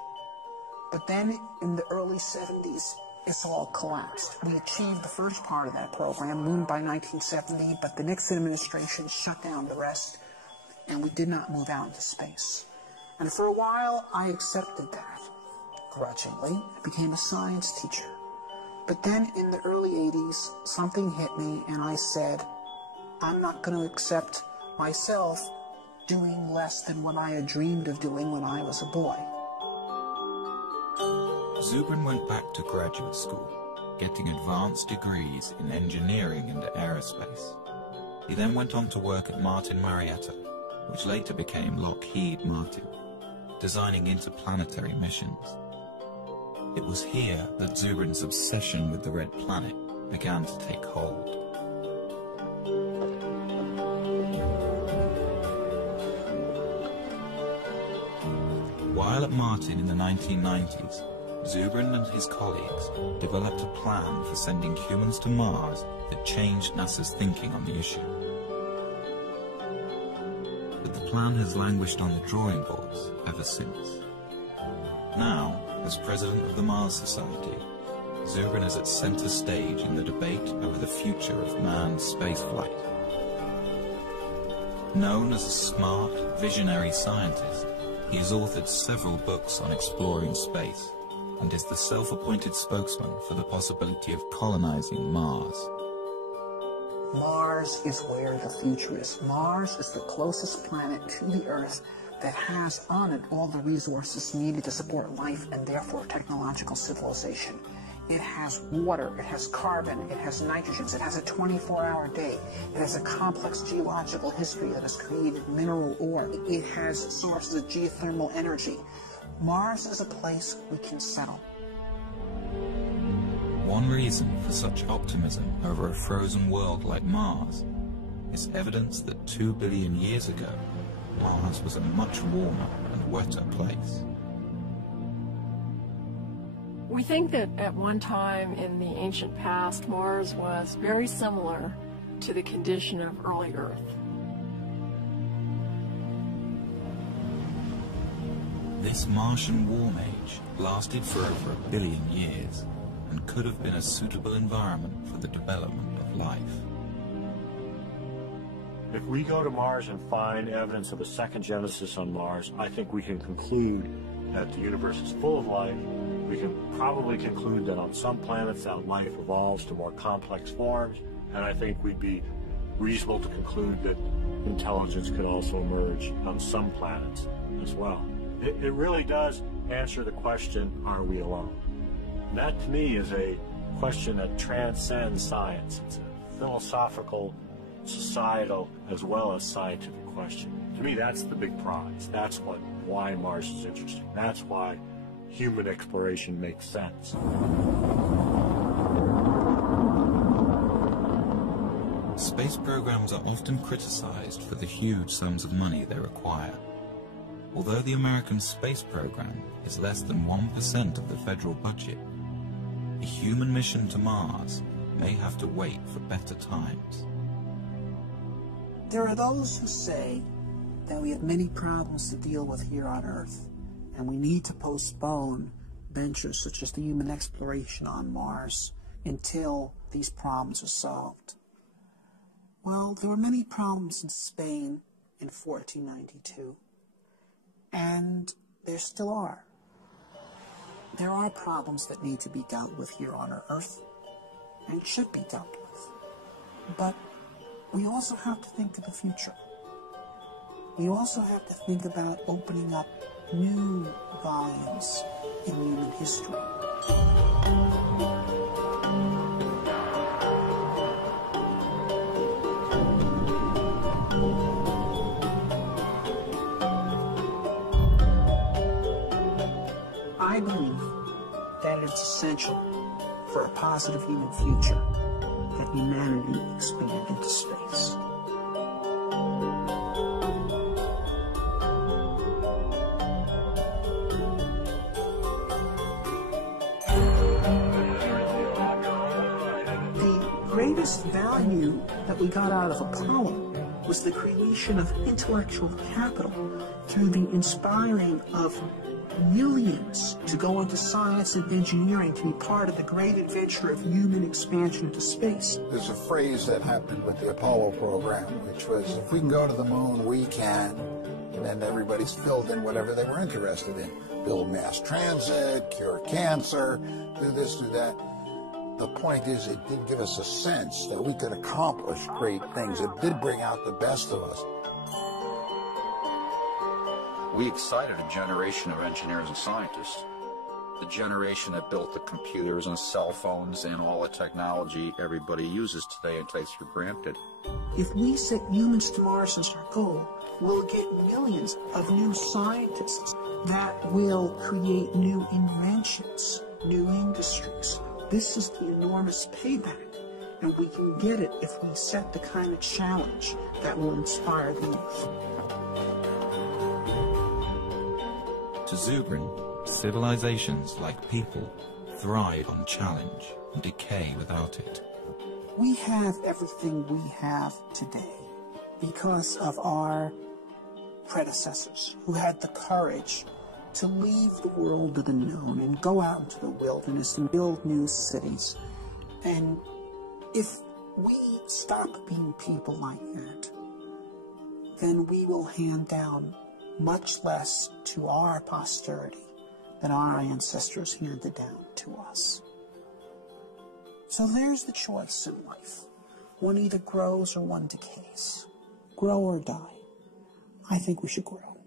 But then in the early 70s, it's all collapsed. We achieved the first part of that program, Moon by 1970, but the Nixon administration shut down the rest, and we did not move out into space. And for a while, I accepted that, grudgingly. I became a science teacher. But then in the early 80s, something hit me, and I said, I'm not going to accept myself doing less than what I had dreamed of doing when I was a boy. Zubrin went back to graduate school, getting advanced degrees in engineering and aerospace. He then went on to work at Martin Marietta, which later became Lockheed Martin, designing interplanetary missions. It was here that Zubrin's obsession with the Red Planet began to take hold. While at Martin in the 1990s, Zubrin and his colleagues developed a plan for sending humans to Mars that changed NASA's thinking on the issue. But the plan has languished on the drawing boards ever since. Now, as president of the Mars Society, Zubrin is at center stage in the debate over the future of manned spaceflight. Known as a smart, visionary scientist, he has authored several books on exploring space, and is the self-appointed spokesman for the possibility of colonizing Mars. Mars is where the future is. Mars is the closest planet to the Earth that has on it all the resources needed to support life and therefore technological civilization. It has water, it has carbon, it has nitrogens, it has a 24-hour day, it has a complex geological history that has created mineral ore, it has sources of geothermal energy. Mars is a place we can settle. One reason for such optimism over a frozen world like Mars is evidence that 2 billion years ago, Mars was a much warmer and wetter place. We think that at one time in the ancient past, Mars was very similar to the condition of early Earth. This Martian warm age lasted for over 1 billion years and could have been a suitable environment for the development of life. If we go to Mars and find evidence of a second Genesis on Mars, I think we can conclude that the universe is full of life. We can probably conclude that on some planets that life evolves to more complex forms, and I think we'd be reasonable to conclude that intelligence could also emerge on some planets as well. It really does answer the question, are we alone? And that to me is a question that transcends science. It's a philosophical, societal, as well as scientific question. To me, that's the big prize. That's why Mars is interesting. That's why human exploration makes sense. Space programs are often criticized for the huge sums of money they require. Although the American space program is less than 1% of the federal budget, a human mission to Mars may have to wait for better times. There are those who say that we have many problems to deal with here on Earth, and we need to postpone ventures such as the human exploration on Mars until these problems are solved. Well, there were many problems in Spain in 1492, and there still are. There are problems that need to be dealt with here on Earth, and should be dealt with. But we also have to think of the future. We also have to think about opening up new volumes in human history. I believe that it's essential for a positive human future that humanity expand into space. The greatest value that we got out of Apollo was the creation of intellectual capital through the inspiring of millions to go into science and engineering to be part of the great adventure of human expansion into space. There's a phrase that happened with the Apollo program, which was, if we can go to the moon, we can. And then everybody's filled in whatever they were interested in. Build mass transit, cure cancer, do this, do that. The point is, it did give us a sense that we could accomplish great things. It did bring out the best of us. We excited a generation of engineers and scientists. The generation that built the computers and cell phones and all the technology everybody uses today and takes for granted. If we set humans to Mars as our goal, we'll get millions of new scientists that will create new inventions, new industries. This is the enormous payback, and we can get it if we set the kind of challenge that will inspire the youth. To Zubrin, civilizations, like people, thrive on challenge and decay without it. We have everything we have today because of our predecessors who had the courage to leave the world of the known and go out into the wilderness and build new cities. And if we stop being people like that, then we will hand down much less to our posterity than our ancestors handed down to us. So there's the choice in life. One either grows or one decays. Grow or die. I think we should grow.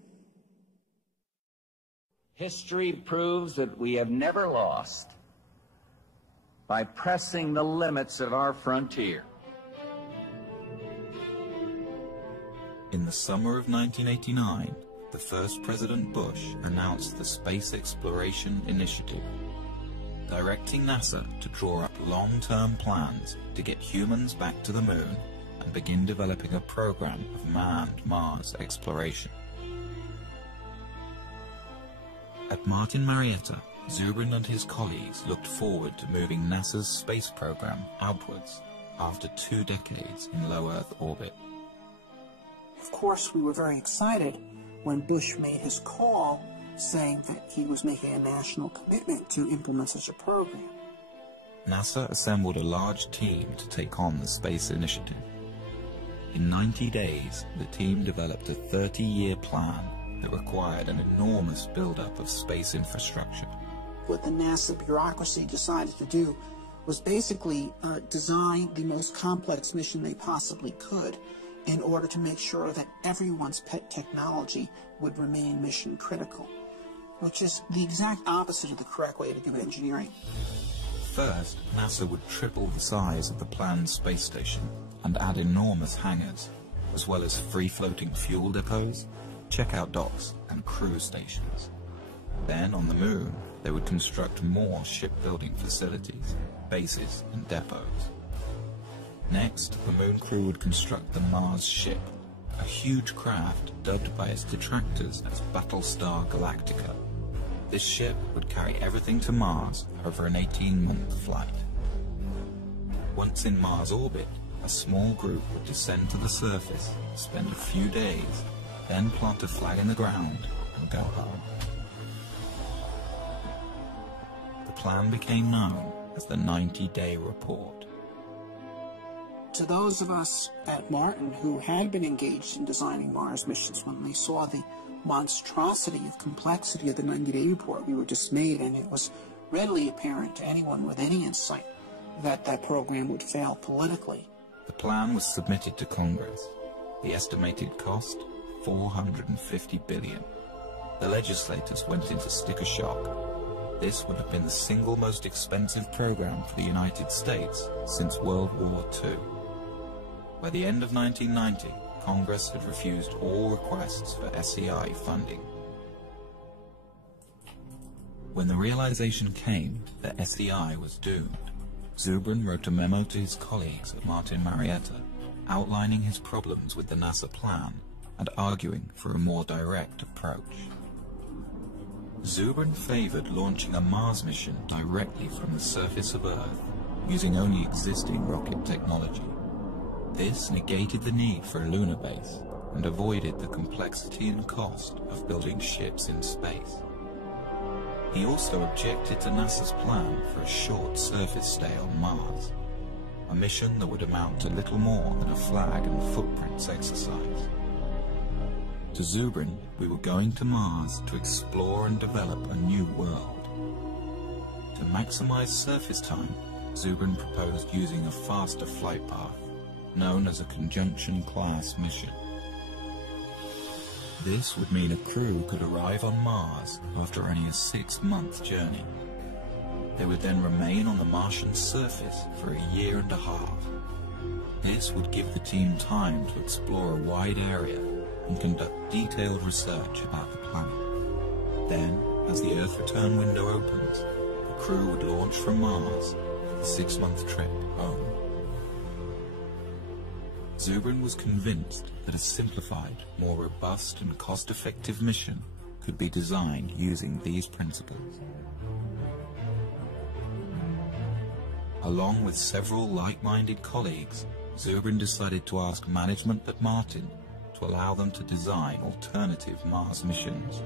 History proves that we have never lost by pressing the limits of our frontier. In the summer of 1989, the first President Bush announced the Space Exploration Initiative, directing NASA to draw up long-term plans to get humans back to the moon and begin developing a program of manned Mars exploration. At Martin Marietta, Zubrin and his colleagues looked forward to moving NASA's space program outwards after 2 decades in low Earth orbit. Of course, we were very excited when Bush made his call saying that he was making a national commitment to implement such a program. NASA assembled a large team to take on the space initiative. In 90 days, the team developed a 30-year plan that required an enormous buildup of space infrastructure. What the NASA bureaucracy decided to do was basically design the most complex mission they possibly could in order to make sure that everyone's pet technology would remain mission critical, which is the exact opposite of the correct way to do engineering. First, NASA would triple the size of the planned space station and add enormous hangars, as well as free-floating fuel depots, checkout docks, and crew stations. Then, on the moon, they would construct more shipbuilding facilities, bases, and depots. Next, the moon crew would construct the Mars ship, a huge craft dubbed by its detractors as Battlestar Galactica. This ship would carry everything to Mars over an 18-month flight. Once in Mars orbit, a small group would descend to the surface, spend a few days, then plant a flag in the ground and go home. The plan became known as the 90-day report. To those of us at Martin who had been engaged in designing Mars missions, when they saw the monstrosity of complexity of the 90-day report, we were dismayed, and it was readily apparent to anyone with any insight that that program would fail politically. The plan was submitted to Congress. The estimated cost, $450 billion. The legislators went into sticker shock. This would have been the single most expensive program for the United States since World War II. By the end of 1990, Congress had refused all requests for SEI funding. When the realization came that SEI was doomed, Zubrin wrote a memo to his colleagues at Martin Marietta, outlining his problems with the NASA plan and arguing for a more direct approach. Zubrin favored launching a Mars mission directly from the surface of Earth, using only existing rocket technology. This negated the need for a lunar base and avoided the complexity and cost of building ships in space. He also objected to NASA's plan for a short surface stay on Mars, a mission that would amount to little more than a flag and footprints exercise. To Zubrin, we were going to Mars to explore and develop a new world. To maximize surface time, Zubrin proposed using a faster flight path, known as a conjunction-class mission. This would mean a crew could arrive on Mars after only a 6-month journey. They would then remain on the Martian surface for a year and a half. This would give the team time to explore a wide area and conduct detailed research about the planet. Then, as the Earth return window opens, the crew would launch from Mars for the 6-month trip home. Zubrin was convinced that a simplified, more robust and cost-effective mission could be designed using these principles. Along with several like-minded colleagues, Zubrin decided to ask management at Martin to allow them to design alternative Mars missions.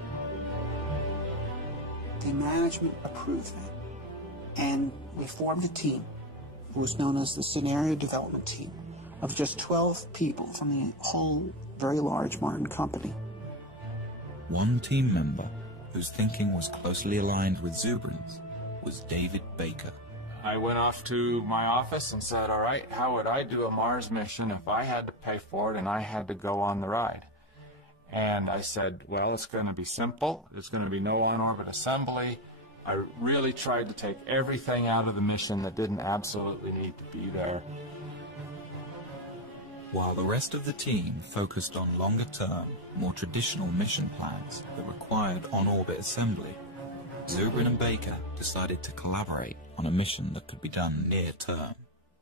The management approved that, and we formed a team, who was known as the Scenario Development Team, of just 12 people from the whole very large Martin company. One team member, whose thinking was closely aligned with Zubrin's, was David Baker. I went off to my office and said, all right, how would I do a Mars mission if I had to pay for it and I had to go on the ride? And I said, well, it's going to be simple. There's going to be no on-orbit assembly. I really tried to take everything out of the mission that didn't absolutely need to be there. While the rest of the team focused on longer-term, more traditional mission plans that required on-orbit assembly, Zubrin and Baker decided to collaborate on a mission that could be done near-term.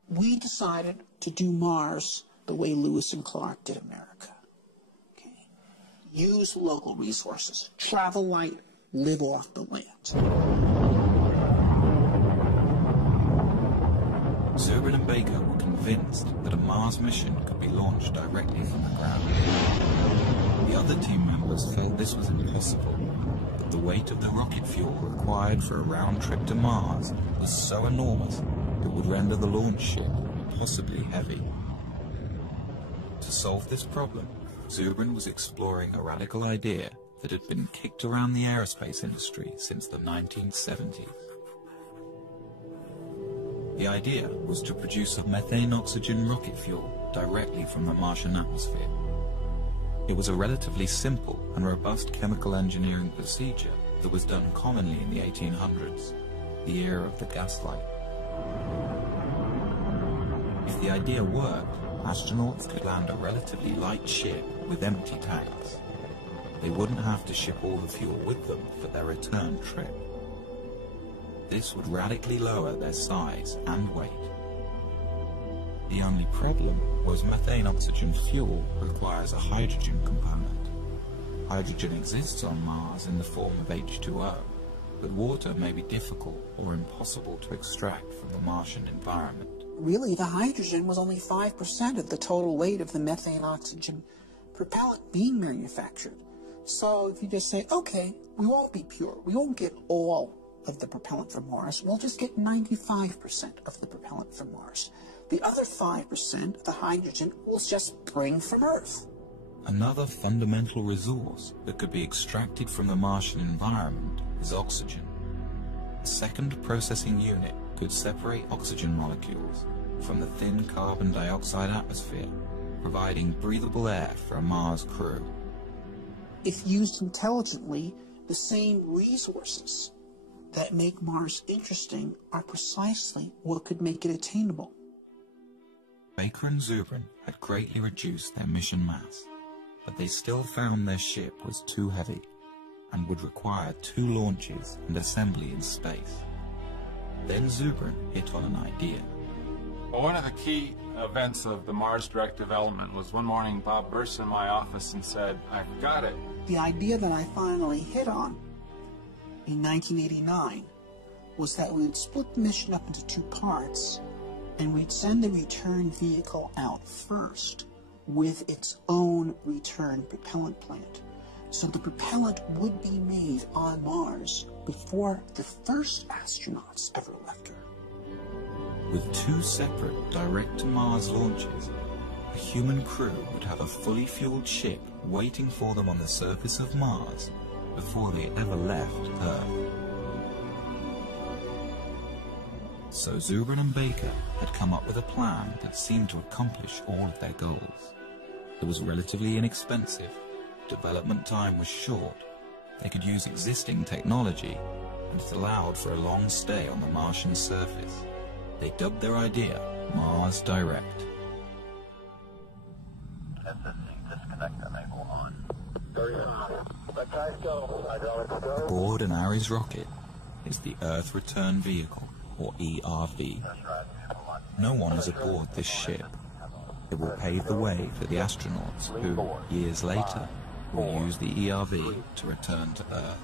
We decided to do Mars the way Lewis and Clark did America. Okay. Use local resources, travel light, live off the land. Zubrin and Baker were convinced that a Mars mission could be launched directly from the ground. The other team members felt this was impossible, that the weight of the rocket fuel required for a round trip to Mars was so enormous it would render the launch ship impossibly heavy. To solve this problem, Zubrin was exploring a radical idea that had been kicked around the aerospace industry since the 1970s. The idea was to produce a methane-oxygen rocket fuel directly from the Martian atmosphere. It was a relatively simple and robust chemical engineering procedure that was done commonly in the 1800s, the era of the gaslight. If the idea worked, astronauts could land a relatively light ship with empty tanks. They wouldn't have to ship all the fuel with them for their return trip. This would radically lower their size and weight. The only problem was methane-oxygen fuel requires a hydrogen component. Hydrogen exists on Mars in the form of H2O, but water may be difficult or impossible to extract from the Martian environment. Really, the hydrogen was only 5% of the total weight of the methane-oxygen propellant being manufactured. So if you just say, okay, we won't be pure, we won't get all of the propellant from Mars, we'll just get 95% of the propellant from Mars. The other 5% of the hydrogen we'll just bring from Earth. Another fundamental resource that could be extracted from the Martian environment is oxygen. A second processing unit could separate oxygen molecules from the thin carbon dioxide atmosphere, providing breathable air for a Mars crew. If used intelligently, the same resources that make Mars interesting are precisely what could make it attainable. Baker and Zubrin had greatly reduced their mission mass, but they still found their ship was too heavy and would require 2 launches and assembly in space. Then Zubrin hit on an idea. Well, one of the key events of the Mars Direct development was one morning Bob burst in my office and said, "I've got it." The idea that I finally hit on in 1989 was that we would split the mission up into 2 parts, and we'd send the return vehicle out first with its own return propellant plant. So the propellant would be made on Mars before the first astronauts ever left Earth. With 2 separate direct-to-Mars launches, a human crew would have a fully fueled ship waiting for them on the surface of Mars before they ever left Earth. So Zubrin and Baker had come up with a plan that seemed to accomplish all of their goals. It was relatively inexpensive, development time was short, they could use existing technology, and it allowed for a long stay on the Martian surface. They dubbed their idea Mars Direct. Aboard an Ares rocket is the Earth Return Vehicle, or ERV. No one is aboard this ship. It will pave the way for the astronauts who, years later, will use the ERV to return to Earth.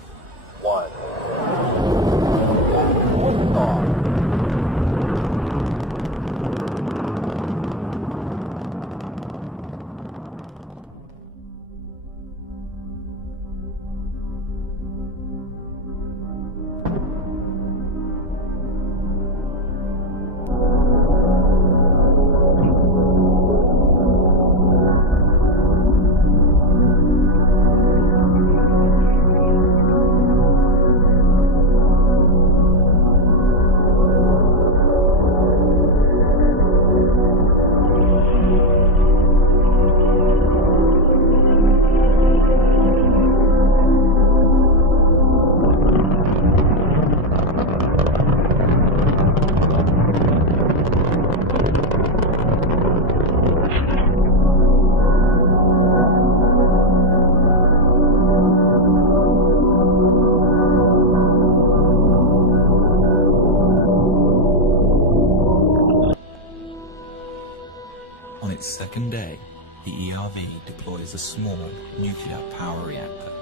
On its second day, the ERV deploys a small nuclear power reactor.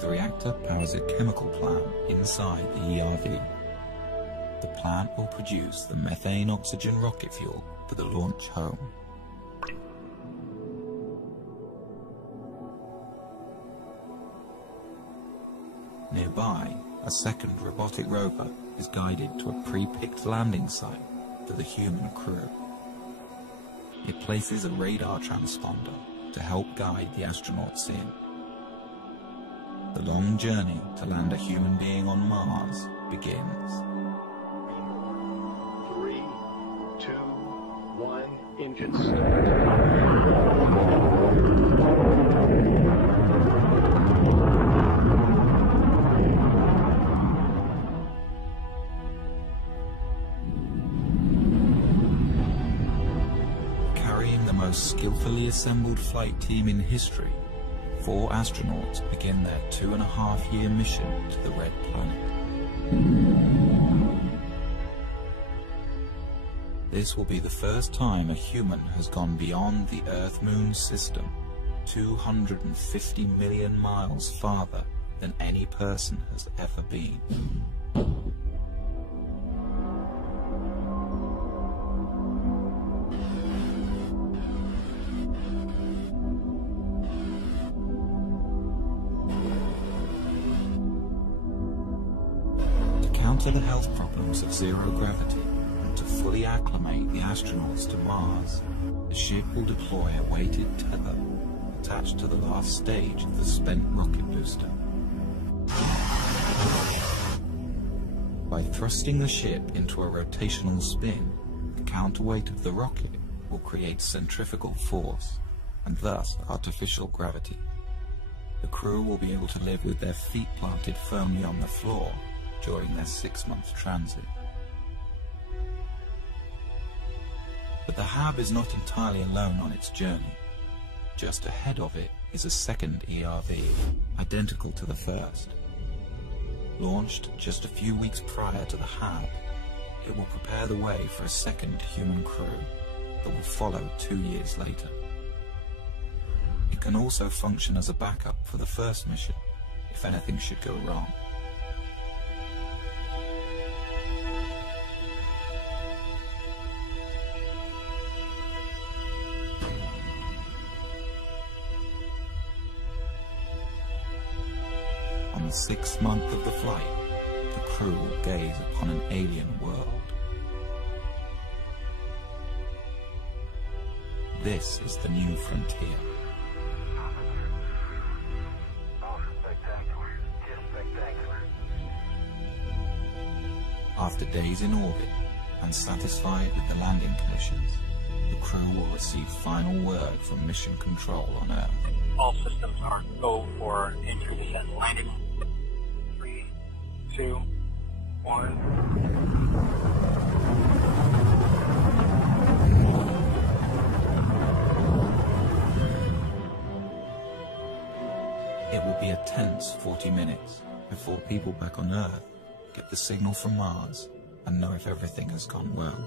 The reactor powers a chemical plant inside the ERV. The plant will produce the methane-oxygen rocket fuel for the launch home. Nearby, a second robotic rover is guided to a pre-picked landing site for the human crew. It places a radar transponder to help guide the astronauts in. The long journey to land a human being on Mars begins. 3, 2, 1, engine start. Skillfully assembled flight team in history, 4 astronauts begin their 2.5-year mission to the Red Planet. This will be the first time a human has gone beyond the Earth-Moon system, 250 million miles farther than any person has ever been. To the health problems of zero gravity, And to fully acclimate the astronauts to Mars, the ship will deploy a weighted tether attached to the last stage of the spent rocket booster. By thrusting the ship into a rotational spin, the counterweight of the rocket will create centrifugal force, and thus artificial gravity. The crew will be able to live with their feet planted firmly on the floor during their 6-month transit. But the HAB is not entirely alone on its journey. Just ahead of it is a second ERV, identical to the first. Launched just a few weeks prior to the HAB, it will prepare the way for a second human crew that will follow 2 years later. It can also function as a backup for the first mission if anything should go wrong. On the 6th month of the flight, the crew will gaze upon an alien world. This is the new frontier. After days in orbit and satisfied with the landing conditions, the crew will receive final word from Mission Control on Earth. All systems are go for entry descent landing. 3, 2, 1. It will be a tense 40 minutes before people back on Earth get the signal from Mars and know if everything has gone well.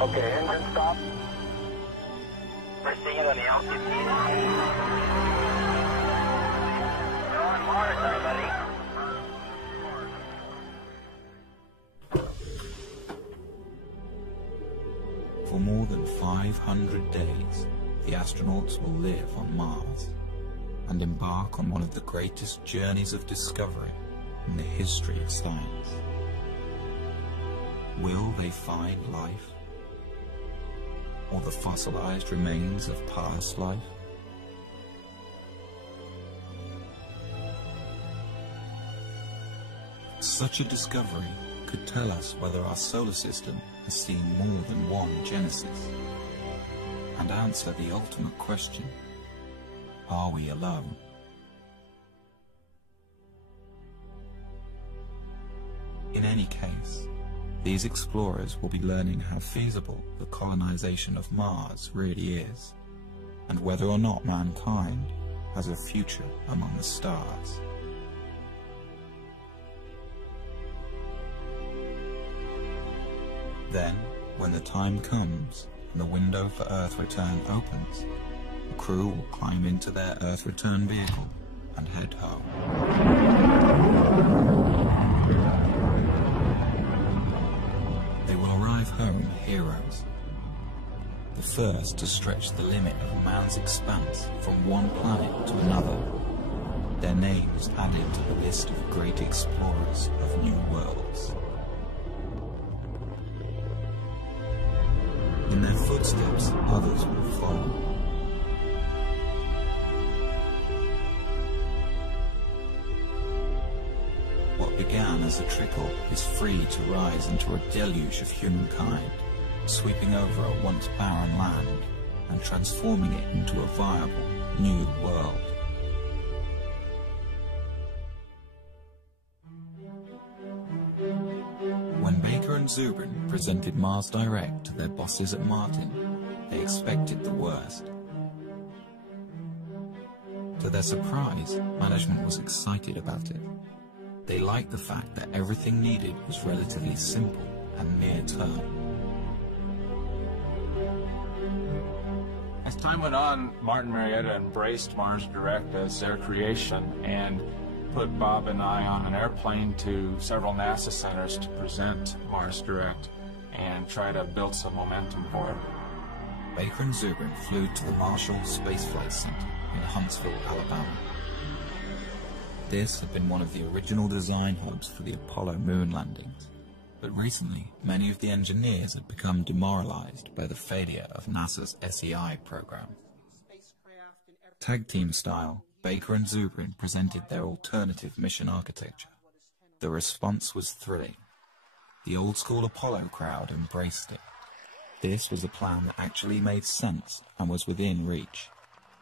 Okay, engine stop. We're seeing it on the altitude. We're on Mars, everybody. For more than 500 days, the astronauts will live on Mars and embark on one of the greatest journeys of discovery in the history of science. Will they find life? Or the fossilized remains of past life? Such a discovery could tell us whether our solar system has seen more than one Genesis, and answer the ultimate question: are we alone? In any case, these explorers will be learning how feasible the colonization of Mars really is, and whether or not mankind has a future among the stars. Then, when the time comes and the window for Earth return opens, the crew will climb into their Earth return vehicle and head home. They will arrive home heroes, the first to stretch the limit of man's expanse from one planet to another, their names added to the list of great explorers of new worlds. In their footsteps, others will follow. What began as a trickle is free to rise into a deluge of humankind, sweeping over a once barren land and transforming it into a viable new world. When Baker and Zubrin presented Mars Direct to their bosses at Martin, they expected the worst. To To their surprise, management was excited about it. They liked the fact that everything needed was relatively simple and near-term. As time went on, Martin Marietta embraced Mars Direct as their creation and put Bob and I on an airplane to several NASA centers to present Mars Direct and try to build some momentum for it. Baker and Zubrin flew to the Marshall Space Flight Center in Huntsville, Alabama. This had been one of the original design hubs for the Apollo moon landings, but recently many of the engineers had become demoralized by the failure of NASA's SEI program. Tag team style, Baker and Zubrin presented their alternative mission architecture. The response was thrilling. The old-school Apollo crowd embraced it. This was a plan that actually made sense and was within reach.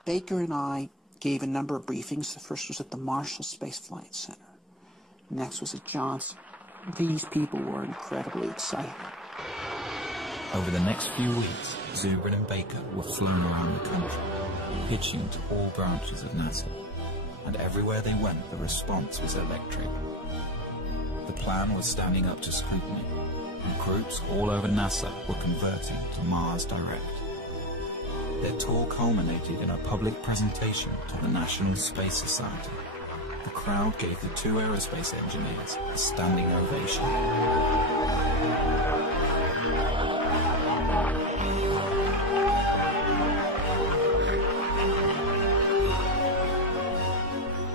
Baker and I gave a number of briefings. The first was at the Marshall Space Flight Center. Next was at Johnson. These people were incredibly excited. Over the next few weeks, Zubrin and Baker were flown around the country, pitching to all branches of NASA. And everywhere they went, the response was electric. The plan was standing up to scrutiny, and groups all over NASA were converting to Mars Direct. Their tour culminated in a public presentation to the National Space Society. The crowd gave the two aerospace engineers a standing ovation.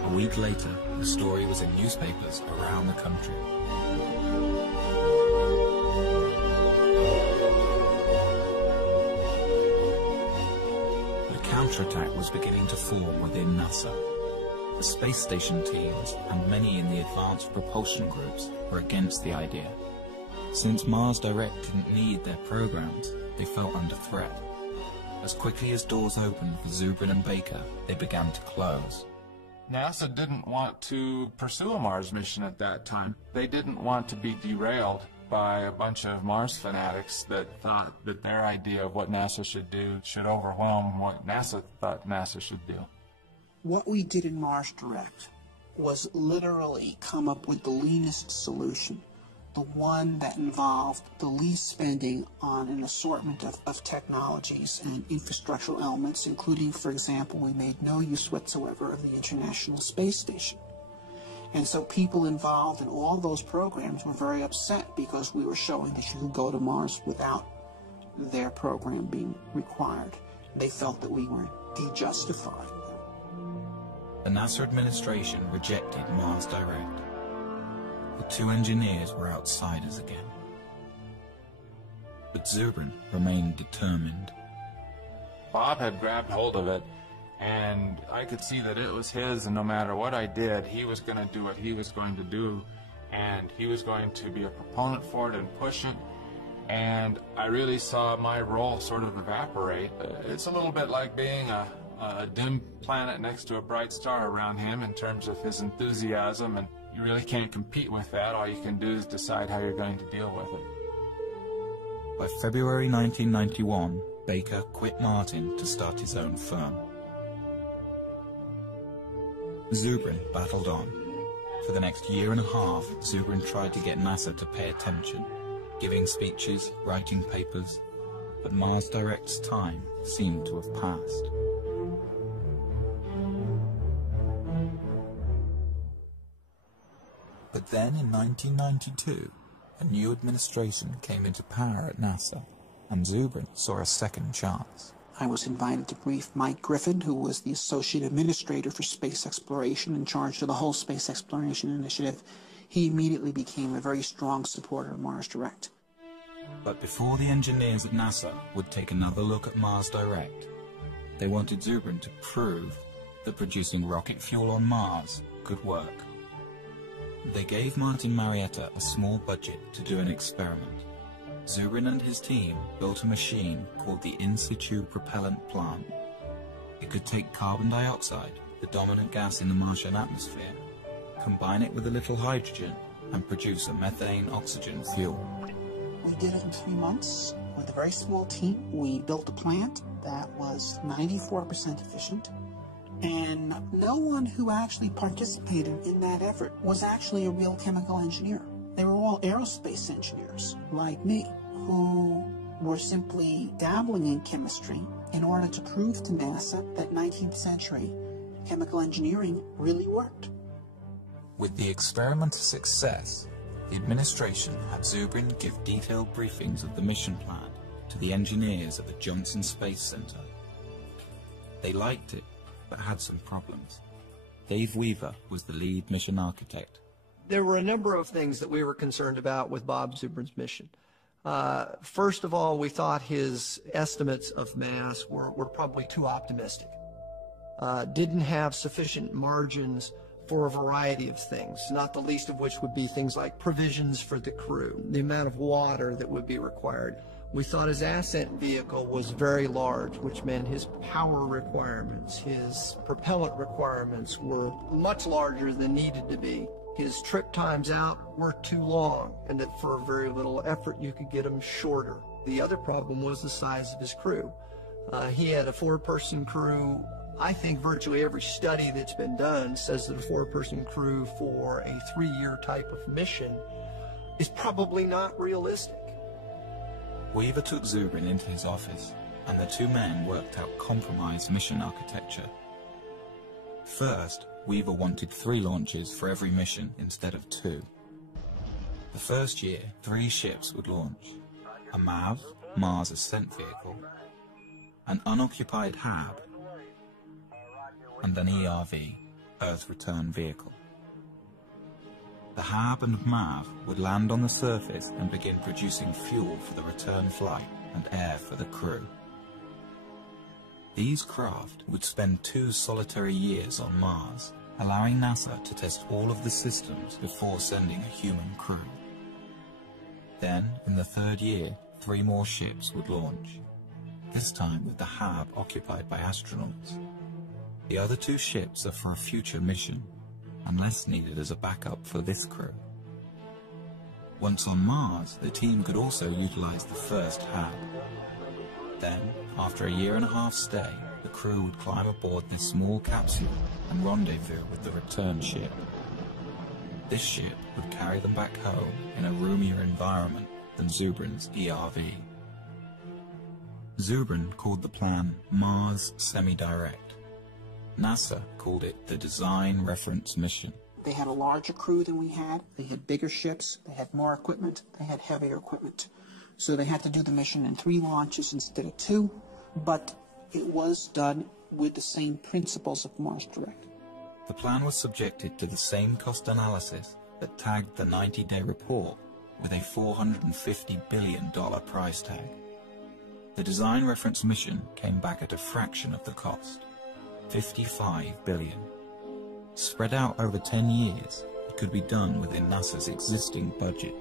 A week later, the story was in newspapers around the country. The counterattack was beginning to form within NASA. The space station teams and many in the advanced propulsion groups were against the idea. Since Mars Direct didn't need their programs, they felt under threat. As quickly as doors opened for Zubrin and Baker, they began to close. NASA didn't want to pursue a Mars mission at that time. They didn't want to be derailed by a bunch of Mars fanatics that thought that their idea of what NASA should do should overwhelm what NASA thought NASA should do. What we did in Mars Direct was literally come up with the leanest solution, the one that involved the least spending on an assortment of technologies and infrastructural elements, including, for example, we made no use whatsoever of the International Space Station. And so people involved in all those programs were very upset because we were showing that you could go to Mars without their program being required. They felt that we were de-justifying them. The NASA administration rejected Mars Direct. The two engineers were outsiders again. But Zubrin remained determined. Bob had grabbed hold of it, and I could see that it was his, and no matter what I did, he was going to do what he was going to do, and he was going to be a proponent for it and push it, and I really saw my role sort of evaporate. It's a little bit like being a dim planet next to a bright star around him in terms of his enthusiasm, and you really can't compete with that. All you can do is decide how you're going to deal with it. By February 1991, Baker quit Martin to start his own firm. Zubrin battled on. For the next year and a half, Zubrin tried to get NASA to pay attention, giving speeches, writing papers, but Mars Direct's time seemed to have passed. But then in 1992, a new administration came into power at NASA, and Zubrin saw a second chance. I was invited to brief Mike Griffin, who was the Associate Administrator for Space Exploration in charge of the whole Space Exploration Initiative. He immediately became a very strong supporter of Mars Direct. But before the engineers at NASA would take another look at Mars Direct, they wanted Zubrin to prove that producing rocket fuel on Mars could work. They gave Martin Marietta a small budget to do an experiment. Zubrin and his team built a machine called the In Situ Propellant Plant. It could take carbon dioxide, the dominant gas in the Martian atmosphere, combine it with a little hydrogen, and produce a methane-oxygen fuel. We did it in 3 months. With a very small team, we built a plant that was 94% efficient And no one who actually participated in that effort was actually a real chemical engineer. They were all aerospace engineers, like me, who were simply dabbling in chemistry in order to prove to NASA that 19th century chemical engineering really worked. With the experiment a success, the administration had Zubrin give detailed briefings of the mission plan to the engineers at the Johnson Space Center. They liked it, but had some problems. Dave Weaver was the lead mission architect. There were a number of things that we were concerned about with Bob Zubrin's mission. First of all, we thought his estimates of mass were probably too optimistic. Didn't have sufficient margins for a variety of things, not the least of which would be things like provisions for the crew, the amount of water that would be required. We thought his ascent vehicle was very large, which meant his power requirements, his propellant requirements were much larger than needed to be. His trip times out were too long, and that for very little effort you could get them shorter. The other problem was the size of his crew. He had a 4-person crew. I think virtually every study that's been done says that a 4-person crew for a 3-year type of mission is probably not realistic. Weaver took Zubrin into his office, and the two men worked out compromise mission architecture. First, Weaver wanted 3 launches for every mission instead of 2. The first year, 3 ships would launch: a MAV, Mars Ascent Vehicle, an unoccupied HAB, and an ERV, Earth Return Vehicle. The HAB and MAV would land on the surface and begin producing fuel for the return flight and air for the crew. These craft would spend 2 solitary years on Mars, allowing NASA to test all of the systems before sending a human crew. Then, in the 3rd year, 3 more ships would launch, this time with the HAB occupied by astronauts. The other 2 ships are for a future mission, unless needed as a backup for this crew. Once on Mars, the team could also utilize the first HAB. Then, after a 1.5-year stay, the crew would climb aboard this small capsule and rendezvous with the return ship. This ship would carry them back home in a roomier environment than Zubrin's ERV. Zubrin called the plan Mars Semi-Direct. NASA called it the Design Reference Mission. They had a larger crew than we had. They had bigger ships. They had more equipment. They had heavier equipment. So they had to do the mission in 3 launches instead of 2, but it was done with the same principles of Mars Direct. The plan was subjected to the same cost analysis that tagged the 90-day report with a $450 billion price tag. The Design Reference Mission came back at a fraction of the cost, $55 billion. Spread out over 10 years, it could be done within NASA's existing budget.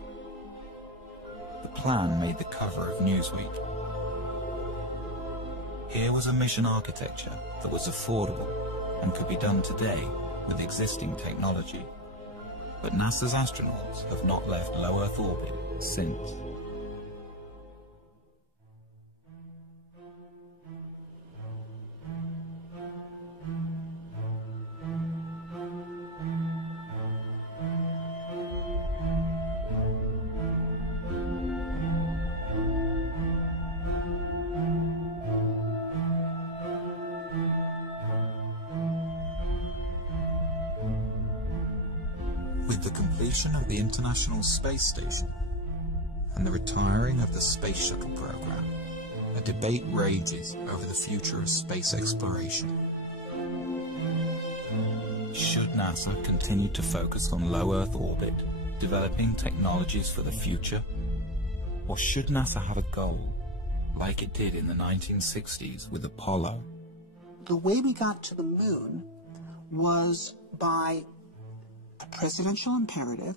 The plan made the cover of Newsweek. Here was a mission architecture that was affordable and could be done today with existing technology. But NASA's astronauts have not left low Earth orbit since. With the completion of the International Space Station and the retiring of the Space Shuttle program, a debate rages over the future of space exploration. Should NASA continue to focus on low Earth orbit, developing technologies for the future? Or should NASA have a goal, like it did in the 1960s with Apollo? The way we got to the moon was by a presidential imperative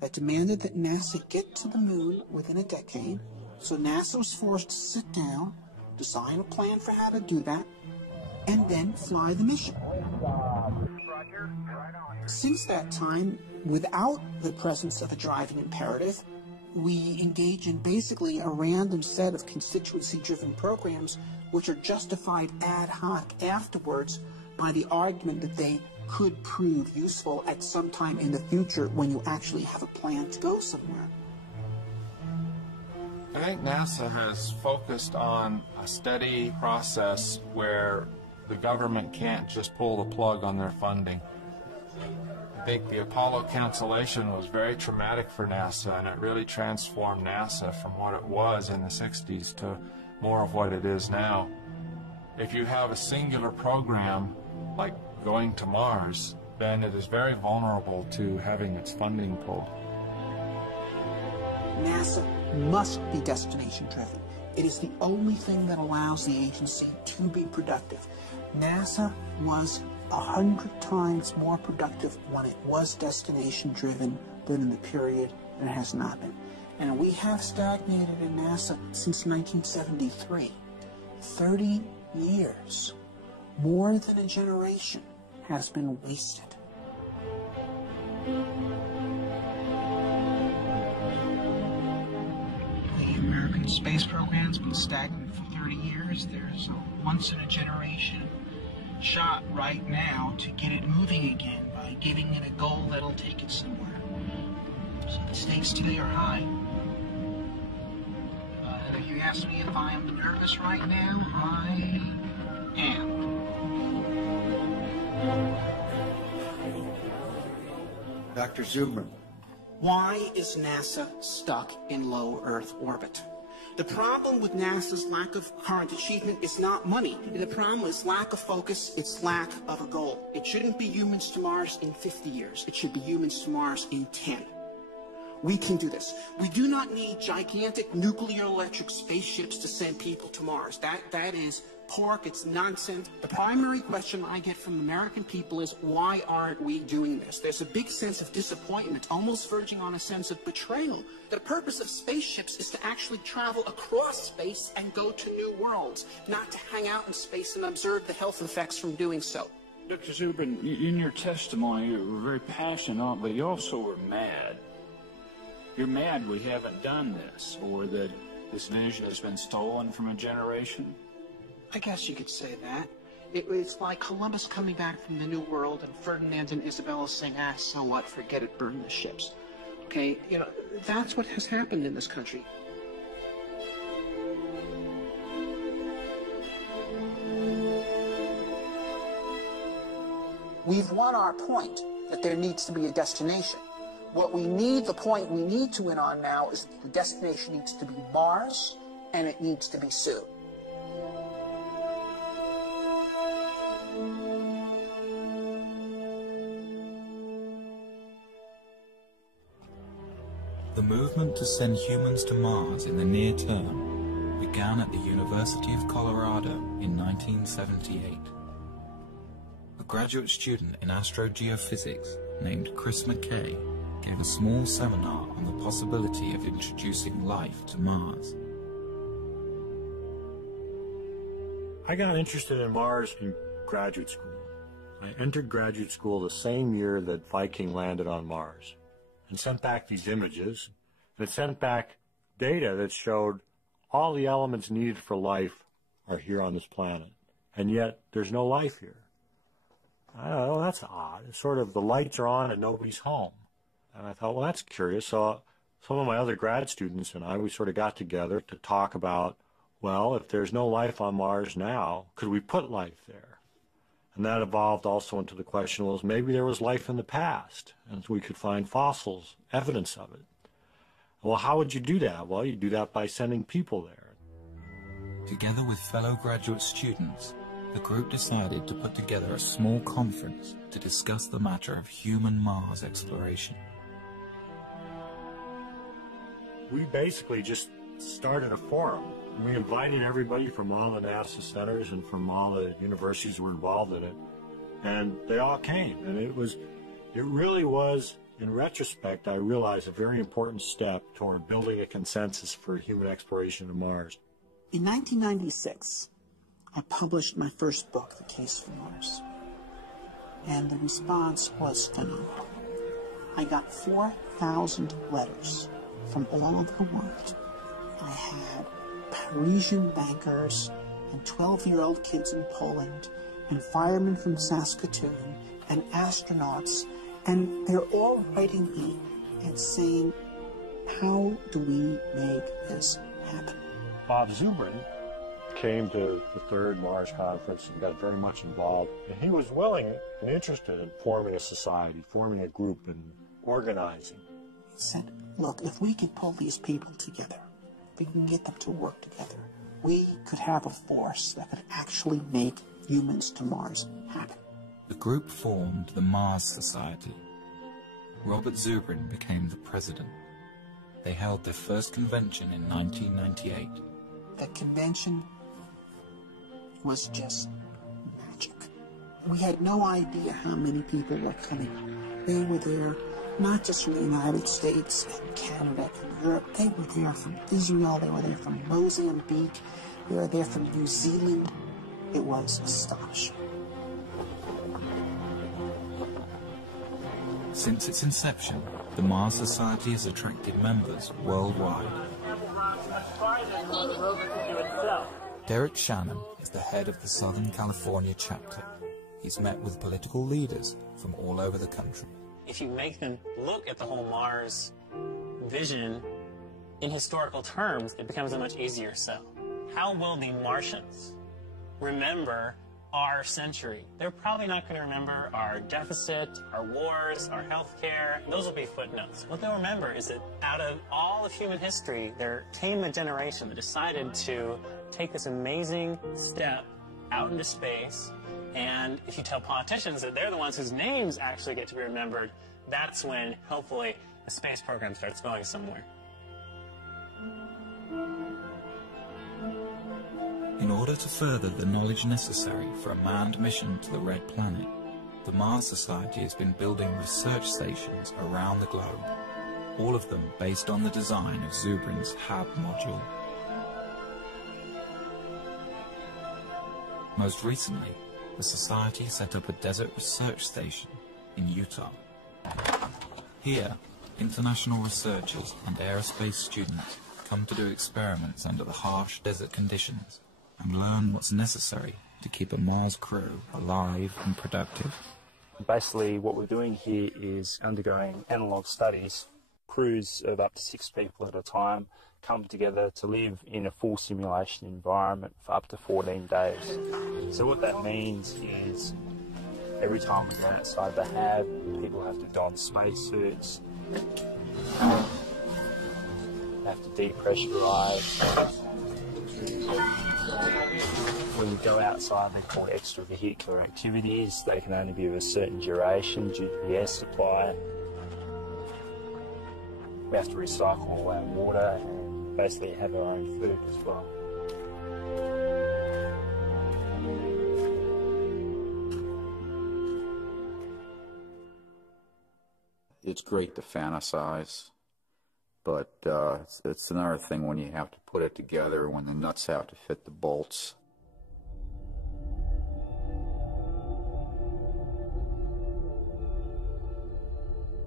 that demanded that NASA get to the moon within a decade. So NASA was forced to sit down, design a plan for how to do that, and then fly the mission. Since that time, without the presence of a driving imperative, we engage in basically a random set of constituency-driven programs which are justified ad hoc afterwards by the argument that they could prove useful at some time in the future when you actually have a plan to go somewhere. I think NASA has focused on a steady process where the government can't just pull the plug on their funding. I think the Apollo cancellation was very traumatic for NASA, and it really transformed NASA from what it was in the 60s to more of what it is now. If you have a singular program like going to Mars, then it is very vulnerable to having its funding pulled. NASA must be destination-driven. It is the only thing that allows the agency to be productive. NASA was 100 times more productive when it was destination-driven than in the period that it has not been. And we have stagnated in NASA since 1973. 30 years, more than a generation, has been wasted. The American space program's been stagnant for 30 years. There's a once-in-a-generation shot right now to get it moving again by giving it a goal that'll take it somewhere. So the stakes today are high. If you ask me if I am nervous right now, I am. Dr. Zubrin. Why is NASA stuck in low Earth orbit? The problem with NASA's lack of current achievement is not money. The problem is lack of focus, it's lack of a goal. It shouldn't be humans to Mars in 50 years. It should be humans to Mars in 10. We can do this. We do not need gigantic nuclear electric spaceships to send people to Mars. That is pork, it's nonsense. The primary question I get from American people is, why aren't we doing this? There's a big sense of disappointment, almost verging on a sense of betrayal. The purpose of spaceships is to actually travel across space and go to new worlds, not to hang out in space and observe the health effects from doing so. Dr. Zubrin, in your testimony, you were very passionate, but you also were mad. You're mad we haven't done this, or that this vision has been stolen from a generation? I guess you could say that. It's like Columbus coming back from the New World and Ferdinand and Isabella saying, so what, forget it, burn the ships. Okay, that's what has happened in this country. We've won our point that there needs to be a destination. What we need, the point we need to win on now is that the destination needs to be Mars, and it needs to be soon. The movement to send humans to Mars in the near term began at the University of Colorado in 1978. A graduate student in astrogeophysics named Chris McKay gave a small seminar on the possibility of introducing life to Mars. I got interested in Mars in graduate school. I entered graduate school the same year that Viking landed on Mars and sent back these images. It sent back data that showed all the elements needed for life are here on this planet, and yet there's no life here. I don't know, that's odd. It's sort of the lights are on and nobody's home. And I thought, well, that's curious. So some of my other grad students and we sort of got together to talk about, well, if there's no life on Mars now, could we put life there? And that evolved also into the question, well, maybe there was life in the past, and we could find fossils, evidence of it. Well, how would you do that? Well, you do that by sending people there. Together with fellow graduate students, the group decided to put together a small conference to discuss the matter of human Mars exploration. We basically just started a forum. We invited everybody from all the NASA centers and from all the universities who were involved in it, and they all came. And it really was, in retrospect, I realized a very important step toward building a consensus for human exploration of Mars. In 1996, I published my first book, The Case for Mars, and the response was phenomenal. I got 4,000 letters from all over the world. I had Parisian bankers and 12-year-old kids in Poland and firemen from Saskatoon and astronauts, and they're all writing me and saying, how do we make this happen? Bob Zubrin came to the third Mars conference and got very much involved. And he was willing and interested in forming a society, forming a group, and organizing. He said, look, if we can pull these people together, if we can get them to work together, we could have a force that could actually make humans to Mars happen. The group formed the Mars Society. Robert Zubrin became the president. They held their first convention in 1998. The convention was just magic. We had no idea how many people were coming. They were there not just from the United States and Canada and Europe. They were there from Israel. They were there from Mozambique. They were there from New Zealand. It was astonishing. Since its inception, the Mars Society has attracted members worldwide. Derek Shannon is the head of the Southern California chapter. He's met with political leaders from all over the country. If you make them look at the whole Mars vision in historical terms, it becomes a much easier sell. How will the Martians remember our century? They're probably not going to remember our deficit, our wars, our healthcare. Those will be footnotes. What they'll remember is that out of all of human history, there came a generation that decided to take this amazing step out into space. And if you tell politicians that they're the ones whose names actually get to be remembered, that's when, hopefully, the space program starts going somewhere. In order to further the knowledge necessary for a manned mission to the Red Planet, the Mars Society has been building research stations around the globe, all of them based on the design of Zubrin's HAB module. Most recently, the Society set up a desert research station in Utah. Here, international researchers and aerospace students come to do experiments under the harsh desert conditions and learn what's necessary to keep a Mars crew alive and productive. Basically, what we're doing here is undergoing analog studies. Crews of up to 6 people at a time come together to live in a full simulation environment for up to 14 days. So what that means is every time we go outside the HAB, people have to don spacesuits, have to depressurize. When we go outside, they're called extravehicular activities. They can only be of a certain duration due to the air supply. We have to recycle all our water and basically have our own food as well. It's great to fantasize, but it's another thing when you have to put it together, when the nuts have to fit the bolts.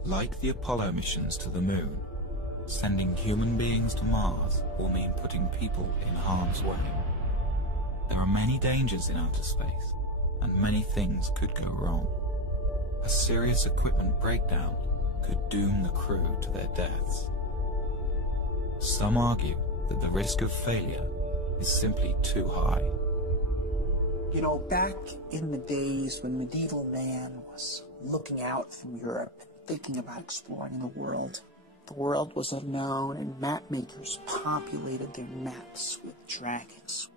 Like the Apollo missions to the Moon, sending human beings to Mars will mean putting people in harm's way. There are many dangers in outer space, and many things could go wrong. A serious equipment breakdown could doom the crew to their deaths. Some argue that the risk of failure is simply too high. You know, back in the days when medieval man was looking out from Europe and thinking about exploring the world was unknown, and map makers populated their maps with dragons.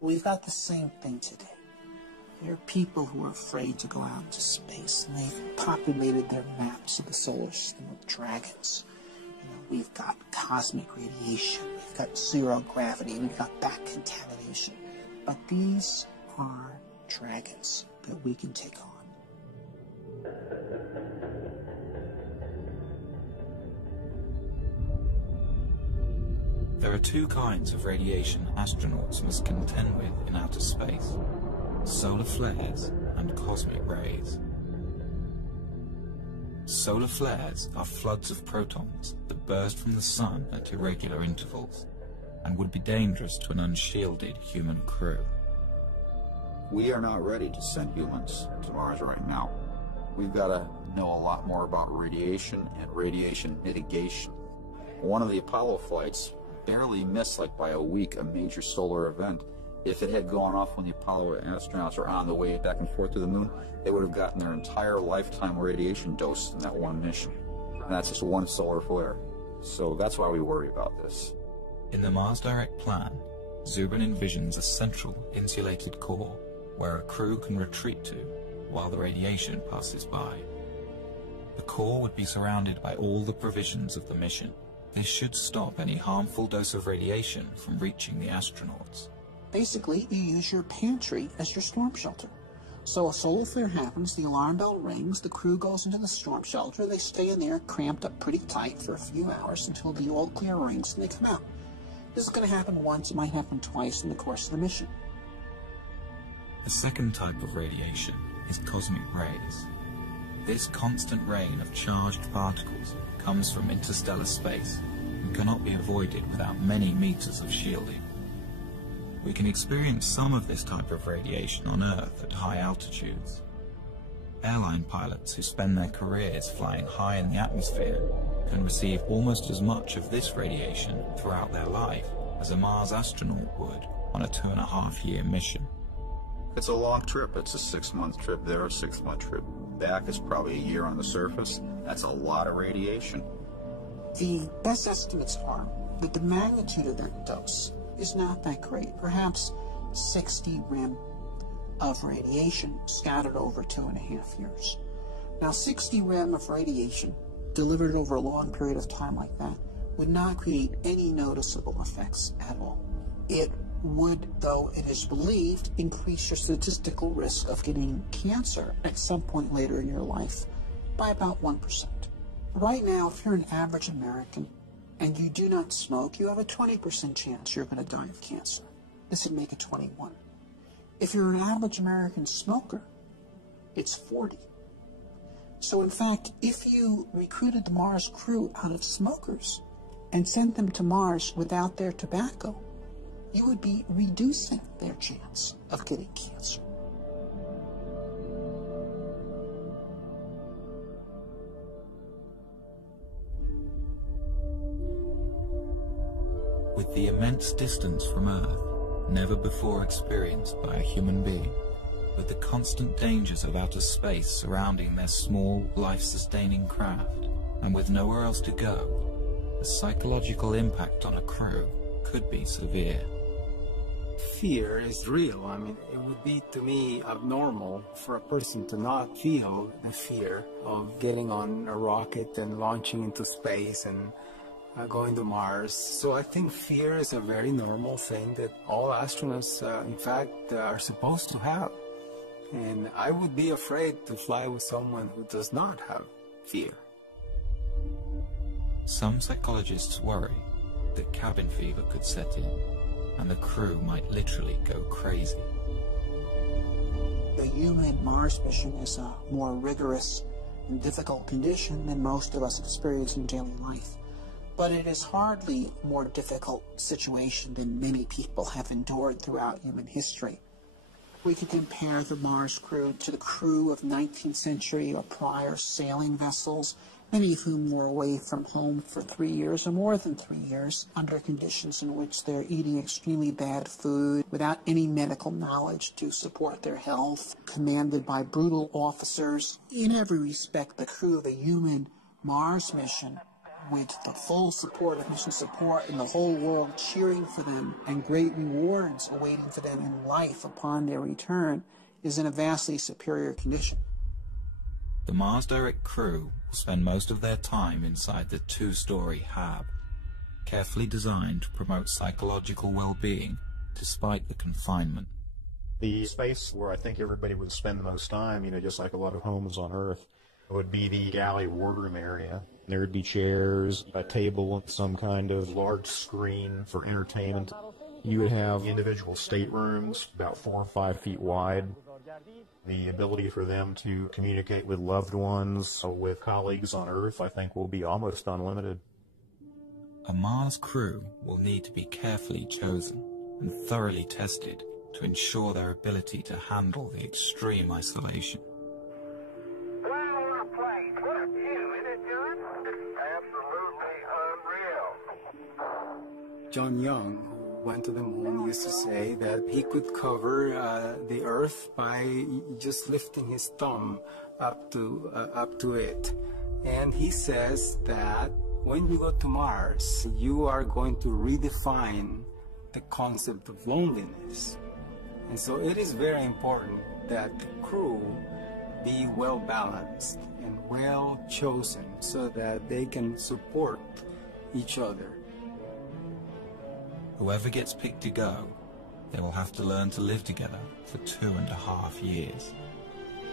We've got the same thing today. There are people who are afraid to go out into space, and they've populated their maps of the solar system with dragons. You know, we've got cosmic radiation, we've got zero gravity, we've got back contamination. But these are dragons that we can take on. There are two kinds of radiation astronauts must contend with in outer space: solar flares and cosmic rays. Solar flares are floods of protons that burst from the sun at irregular intervals and would be dangerous to an unshielded human crew. We are not ready to send humans to Mars right now. We've got to know a lot more about radiation and radiation mitigation. One of the Apollo flights barely missed, like by a week, a major solar event. If it had gone off when the Apollo astronauts were on the way back and forth to the moon, they would have gotten their entire lifetime radiation dose in that one mission. And that's just one solar flare. So that's why we worry about this. In the Mars Direct plan, Zubrin envisions a central insulated core where a crew can retreat to while the radiation passes by. The core would be surrounded by all the provisions of the mission. This should stop any harmful dose of radiation from reaching the astronauts. Basically, you use your pantry as your storm shelter. So a solar flare happens, the alarm bell rings, the crew goes into the storm shelter, they stay in there cramped up pretty tight for a few hours until the all clear rings and they come out. This is going to happen once, it might happen twice in the course of the mission. The second type of radiation is cosmic rays. This constant rain of charged particles comes from interstellar space and cannot be avoided without many meters of shielding. We can experience some of this type of radiation on Earth at high altitudes. Airline pilots who spend their careers flying high in the atmosphere can receive almost as much of this radiation throughout their life as a Mars astronaut would on a 2.5-year mission. It's a long trip. It's a 6-month trip there, a 6-month trip back. Is probably a year on the surface. That's a lot of radiation. The best estimates are that the magnitude of that dose is not that great. Perhaps 60 rem of radiation scattered over 2.5 years. Now, 60 rem of radiation delivered over a long period of time like that would not create any noticeable effects at all. It would, though it is believed, increase your statistical risk of getting cancer at some point later in your life by about 1%. Right now, if you're an average American and you do not smoke, you have a 20% chance you're going to die of cancer. This would make it 21. If you're an average American smoker, it's 40. So in fact, if you recruited the Mars crew out of smokers and sent them to Mars without their tobacco, you would be reducing their chance of getting cancer. With the immense distance from Earth, never before experienced by a human being, with the constant dangers of outer space surrounding their small, life-sustaining craft, and with nowhere else to go, the psychological impact on a crew could be severe. Fear is real. I mean, it would be, to me, abnormal for a person to not feel the fear of getting on a rocket and launching into space and going to Mars. So I think fear is a very normal thing that all astronauts, in fact, are supposed to have. And I would be afraid to fly with someone who does not have fear. Some psychologists worry that cabin fever could set in, and the crew might literally go crazy. The human Mars mission is a more rigorous and difficult condition than most of us experience in daily life. But it is hardly a more difficult situation than many people have endured throughout human history. We can compare the Mars crew to the crew of 19th century or prior sailing vessels, many of whom were away from home for 3 years or more than 3 years, under conditions in which they're eating extremely bad food, without any medical knowledge to support their health, commanded by brutal officers. In every respect, the crew of a human Mars mission, with the full support of mission support in the whole world cheering for them and great rewards awaiting for them in life upon their return, is in a vastly superior condition. The Mars Direct crew will spend most of their time inside the 2-story hab, carefully designed to promote psychological well-being despite the confinement. The space where I think everybody would spend the most time, just like a lot of homes on Earth, would be the galley wardroom area. There would be chairs, a table, some kind of large screen for entertainment. You would have individual staterooms, about 4 or 5 feet wide. The ability for them to communicate with loved ones, with colleagues on Earth, I think will be almost unlimited. A Mars crew will need to be carefully chosen and thoroughly tested to ensure their ability to handle the extreme isolation. John Young, who went to the moon, used to say that he could cover the Earth by just lifting his thumb up to it. And he says that when you go to Mars, you are going to redefine the concept of loneliness. And so it is very important that the crew be well balanced and well chosen so that they can support each other. Whoever gets picked to go, they will have to learn to live together for 2.5 years.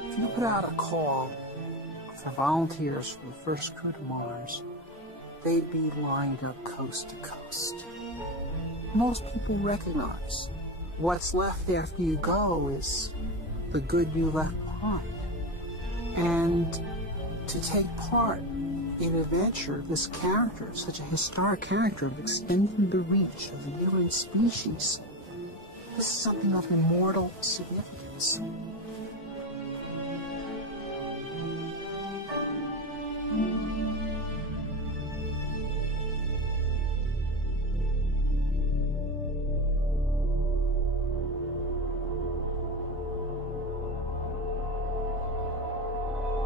If you put out a call for volunteers for the first crew to Mars, they'd be lined up coast to coast. Most people recognize what's left after you go is the good you left behind. And to take part in an adventure of this character, such a historic character of extending the reach of the human species, this is something of immortal significance.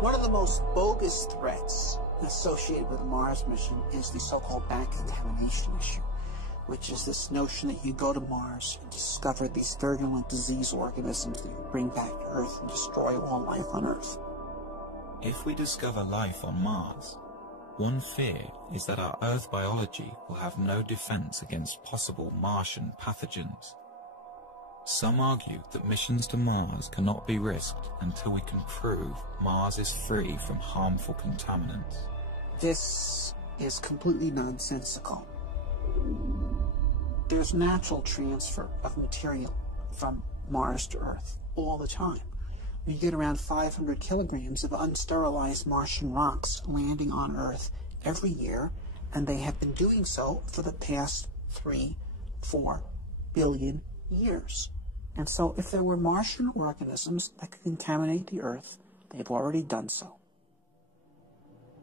One of the most bogus threats associated with the Mars mission is the so-called back contamination issue, which is this notion that you go to Mars and discover these virulent disease organisms that you bring back to Earth and destroy all life on Earth. If we discover life on Mars, one fear is that our Earth biology will have no defense against possible Martian pathogens. Some argue that missions to Mars cannot be risked until we can prove Mars is free from harmful contaminants. This is completely nonsensical. There's natural transfer of material from Mars to Earth all the time. You get around 500 kilograms of unsterilized Martian rocks landing on Earth every year, and they have been doing so for the past 3-4 billion years. And so if there were Martian organisms that could contaminate the Earth, they've already done so.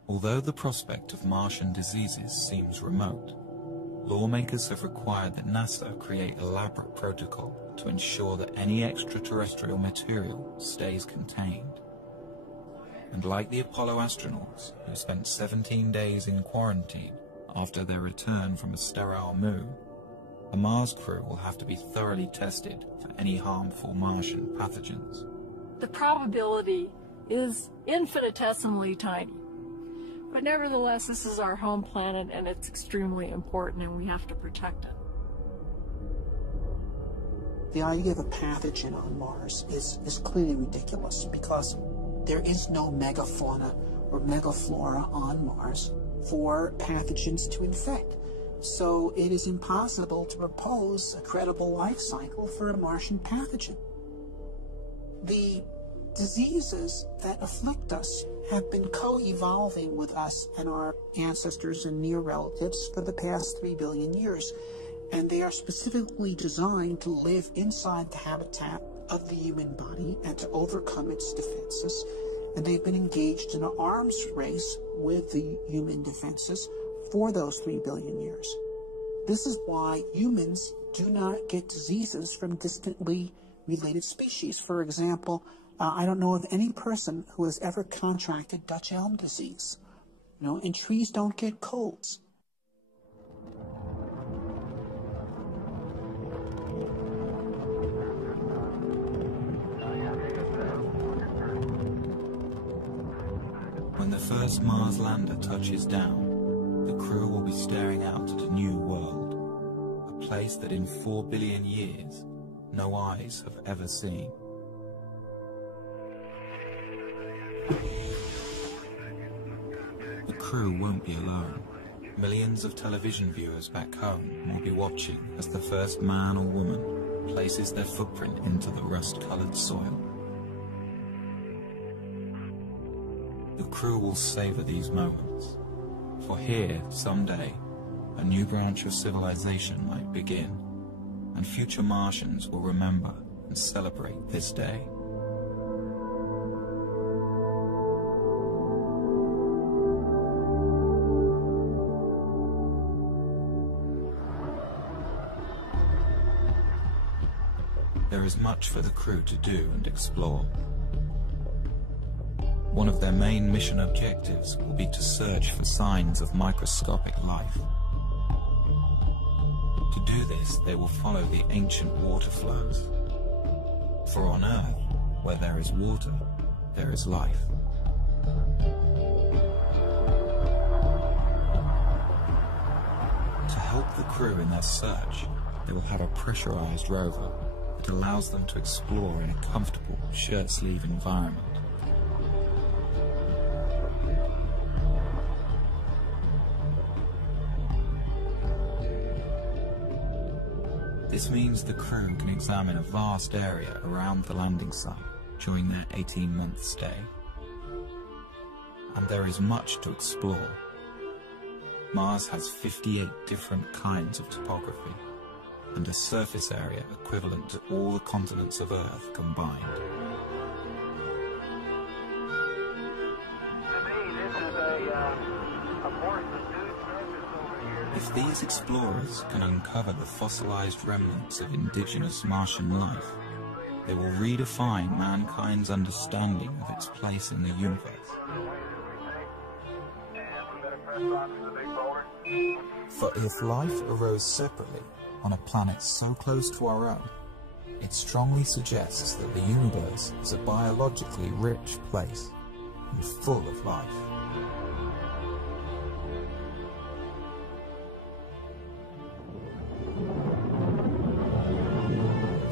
Although the prospect of Martian diseases seems remote, lawmakers have required that NASA create elaborate protocol to ensure that any extraterrestrial material stays contained. And like the Apollo astronauts, who spent 17 days in quarantine after their return from a sterile moon, the Mars crew will have to be thoroughly tested for any harmful Martian pathogens. The probability is infinitesimally tiny. But nevertheless, this is our home planet, and it's extremely important, and we have to protect it. The idea of a pathogen on Mars is clearly ridiculous because there is no megafauna or megaflora on Mars for pathogens to infect. So it is impossible to propose a credible life cycle for a Martian pathogen. The diseases that afflict us have been co-evolving with us and our ancestors and near relatives for the past 3 billion years. And they are specifically designed to live inside the habitat of the human body and to overcome its defenses. And they've been engaged in an arms race with the human defenses for those 3 billion years. This is why humans do not get diseases from distantly related species. For example, I don't know of any person who has ever contracted Dutch elm disease. And trees don't get colds. When the first Mars lander touches down, the crew will be staring out at a new world, a place that in 4 billion years, no eyes have ever seen. The crew won't be alone. Millions of television viewers back home will be watching as the first man or woman places their footprint into the rust-colored soil. The crew will savor these moments, for here, someday, a new branch of civilization might begin, and future Martians will remember and celebrate this day. There is much for the crew to do and explore. One of their main mission objectives will be to search for signs of microscopic life. To do this, they will follow the ancient water flows. For on Earth, where there is water, there is life. To help the crew in their search, they will have a pressurized rover that allows them to explore in a comfortable shirt-sleeve environment. This means the crew can examine a vast area around the landing site during their 18-month stay. And there is much to explore. Mars has 58 different kinds of topography, and a surface area equivalent to all the continents of Earth combined. If these explorers can uncover the fossilized remnants of indigenous Martian life, they will redefine mankind's understanding of its place in the universe. For if life arose separately on a planet so close to our own, it strongly suggests that the universe is a biologically rich place and full of life.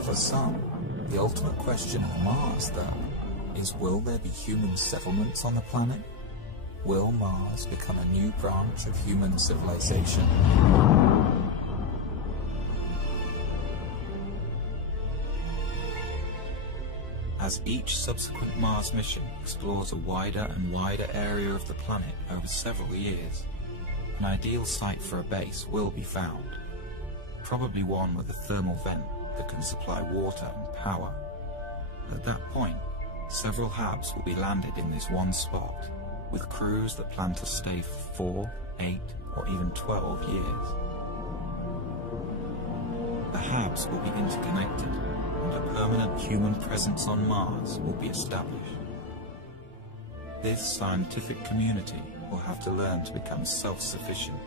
For some, the ultimate question on Mars, though, is will there be human settlements on the planet? Will Mars become a new branch of human civilization? As each subsequent Mars mission explores a wider and wider area of the planet over several years, an ideal site for a base will be found, probably one with a thermal vent that can supply water and power. At that point, several HABs will be landed in this one spot, with crews that plan to stay for 4, 8, or even 12 years. The HABs will be interconnected, and a permanent human presence on Mars will be established. This scientific community will have to learn to become self-sufficient,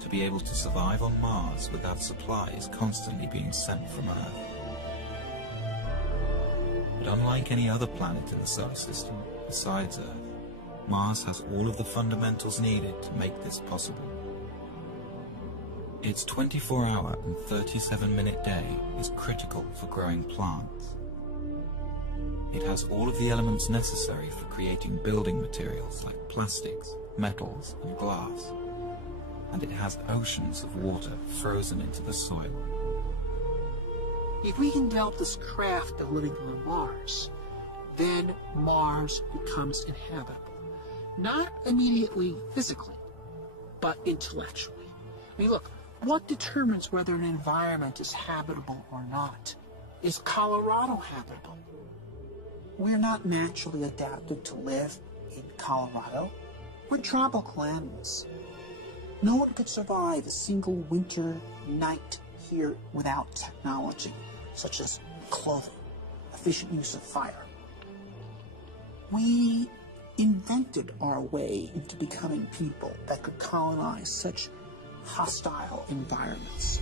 to be able to survive on Mars without supplies constantly being sent from Earth. But unlike any other planet in the solar system besides Earth, Mars has all of the fundamentals needed to make this possible. Its 24-hour and 37-minute day is critical for growing plants. It has all of the elements necessary for creating building materials like plastics, metals, and glass. And it has oceans of water frozen into the soil. If we can develop this craft of living on Mars, then Mars becomes inhabitable. Not immediately physically, but intellectually. I mean, look, what determines whether an environment is habitable or not? Is Colorado habitable? We're not naturally adapted to live in Colorado. We're tropical animals. No one could survive a single winter night here without technology, such as clothing, efficient use of fire. We invented our way into becoming people that could colonize such hostile environments.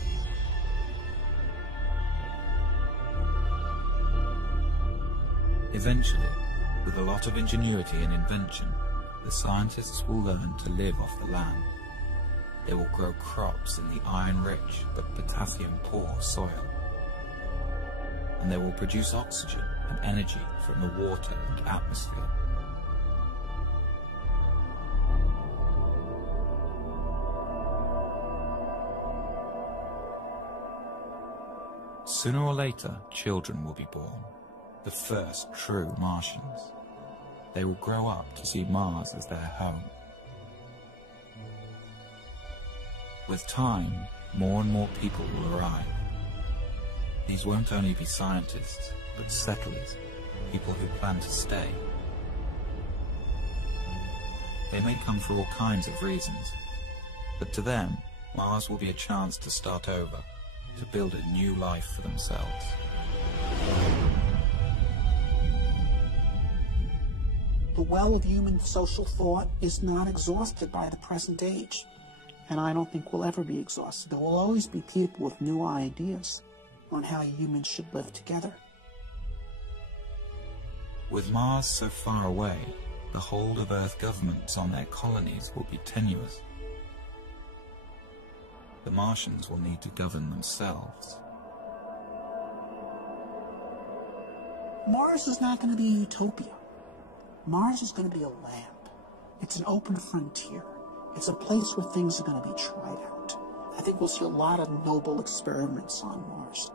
Eventually, with a lot of ingenuity and invention, the scientists will learn to live off the land. They will grow crops in the iron-rich but potassium-poor soil. And they will produce oxygen and energy from the water and atmosphere. Sooner or later, children will be born, the first true Martians. They will grow up to see Mars as their home. With time, more and more people will arrive. These won't only be scientists, but settlers, people who plan to stay. They may come for all kinds of reasons, but to them, Mars will be a chance to start over, to build a new life for themselves. The well of human social thought is not exhausted by the present age, and I don't think will ever be exhausted. There will always be people with new ideas on how humans should live together. With Mars so far away, the hold of Earth governments on their colonies will be tenuous. The Martians will need to govern themselves. Mars is not going to be a utopia. Mars is going to be a lamp. It's an open frontier. It's a place where things are going to be tried out. I think we'll see a lot of noble experiments on Mars.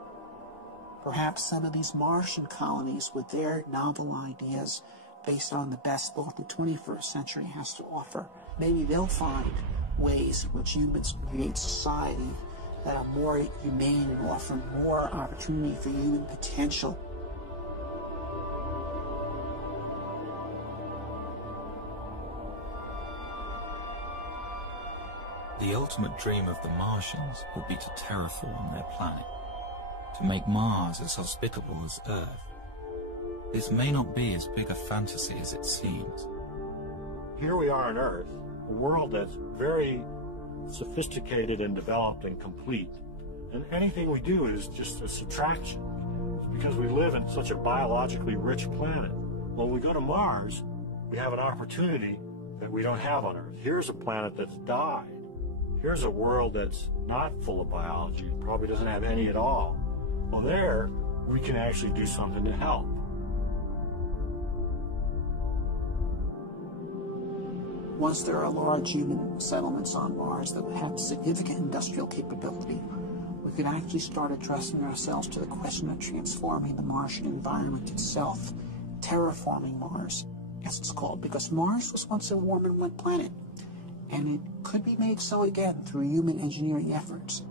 Perhaps some of these Martian colonies with their novel ideas based on the best both the 21st century has to offer, maybe they'll find ways in which humans create society that are more humane and offer more opportunity for human potential. The ultimate dream of the Martians will be to terraform their planet, to make Mars as hospitable as Earth. This may not be as big a fantasy as it seems. Here we are on Earth, a world that's very sophisticated and developed and complete. And anything we do is just a subtraction. It's because we live in such a biologically rich planet. When we go to Mars, we have an opportunity that we don't have on Earth. Here's a planet that's died. Here's a world that's not full of biology, probably doesn't have any at all. Well, there, we can actually do something to help. Once there are large human settlements on Mars that have significant industrial capability, we could actually start addressing ourselves to the question of transforming the Martian environment itself, terraforming Mars, as it's called, because Mars was once a warm and wet planet, and it could be made so again through human engineering efforts.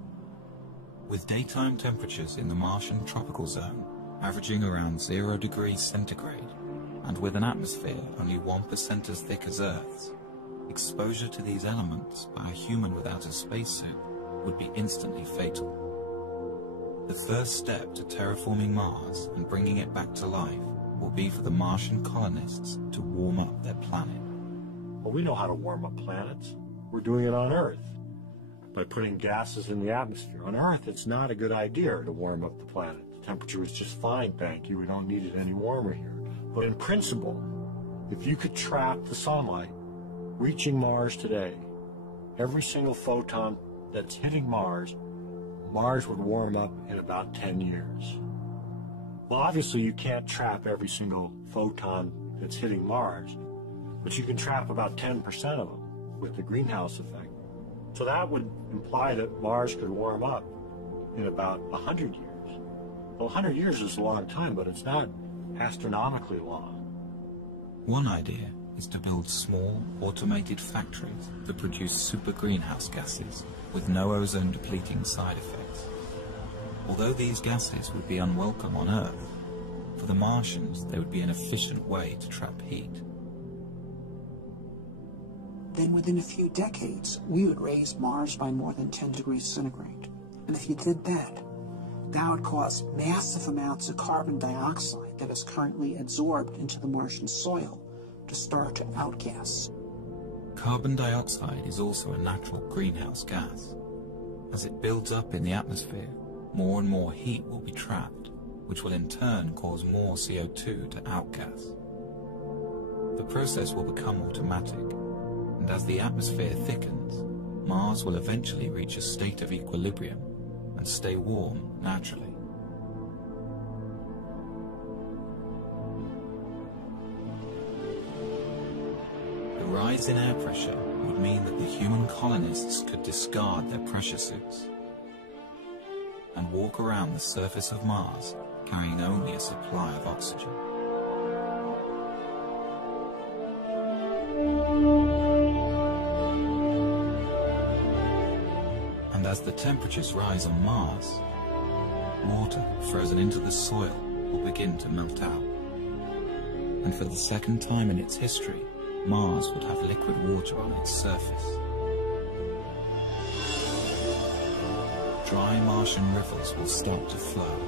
With daytime temperatures in the Martian tropical zone averaging around 0 degrees centigrade, and with an atmosphere only 1% as thick as Earth's, exposure to these elements by a human without a spacesuit would be instantly fatal. The first step to terraforming Mars and bringing it back to life will be for the Martian colonists to warm up their planet. Well, we know how to warm up planets. We're doing it on Earth by putting gases in the atmosphere. On Earth, it's not a good idea to warm up the planet. The temperature is just fine, thank you. We don't need it any warmer here. But in principle, if you could trap the sunlight reaching Mars today, every single photon that's hitting Mars, Mars would warm up in about 10 years. Well, obviously you can't trap every single photon that's hitting Mars, but you can trap about 10% of them with the greenhouse effect. So that would imply that Mars could warm up in about 100 years. Well, 100 years is a long time, but it's not astronomically long. One idea is to build small, automated factories that produce super greenhouse gases with no ozone-depleting side effects. Although these gases would be unwelcome on Earth, for the Martians they would be an efficient way to trap heat. Then within a few decades, we would raise Mars by more than 10 degrees centigrade. And if you did that, that would cause massive amounts of carbon dioxide that is currently absorbed into the Martian soil to start to outgas. Carbon dioxide is also a natural greenhouse gas. As it builds up in the atmosphere, more and more heat will be trapped, which will in turn cause more CO2 to outgas. The process will become automatic, and as the atmosphere thickens, Mars will eventually reach a state of equilibrium and stay warm naturally. The rise in air pressure would mean that the human colonists could discard their pressure suits and walk around the surface of Mars carrying only a supply of oxygen. And as the temperatures rise on Mars, water frozen into the soil will begin to melt out. And for the second time in its history, Mars would have liquid water on its surface. Dry Martian rivers will start to flow.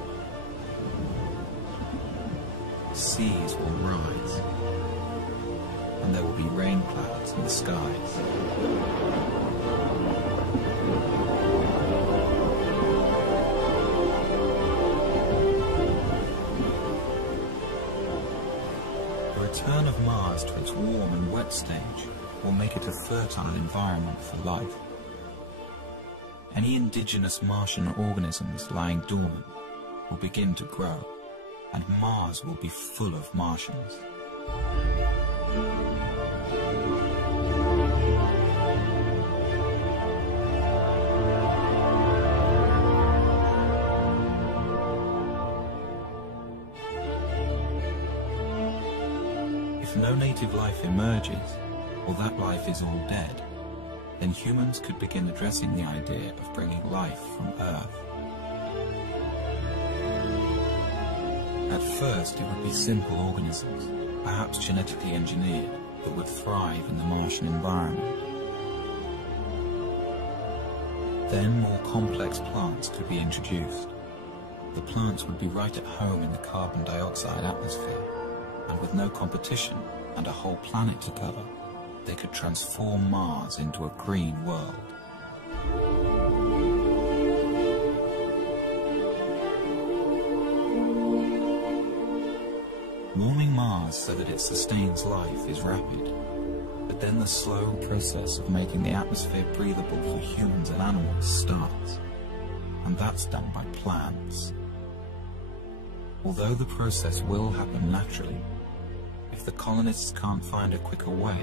Seas will rise. And there will be rain clouds in the skies. The return of Mars to its warm and wet stage will make it a fertile environment for life. Any indigenous Martian organisms lying dormant will begin to grow, and Mars will be full of Martians. If no native life emerges, or that life is all dead, then humans could begin addressing the idea of bringing life from Earth. At first, it would be simple organisms, perhaps genetically engineered, that would thrive in the Martian environment. Then more complex plants could be introduced. The plants would be right at home in the carbon dioxide atmosphere, and with no competition and a whole planet to cover, they could transform Mars into a green world. Warming Mars so that it sustains life is rapid, but then the slow process of making the atmosphere breathable for humans and animals starts, and that's done by plants. Although the process will happen naturally, if the colonists can't find a quicker way,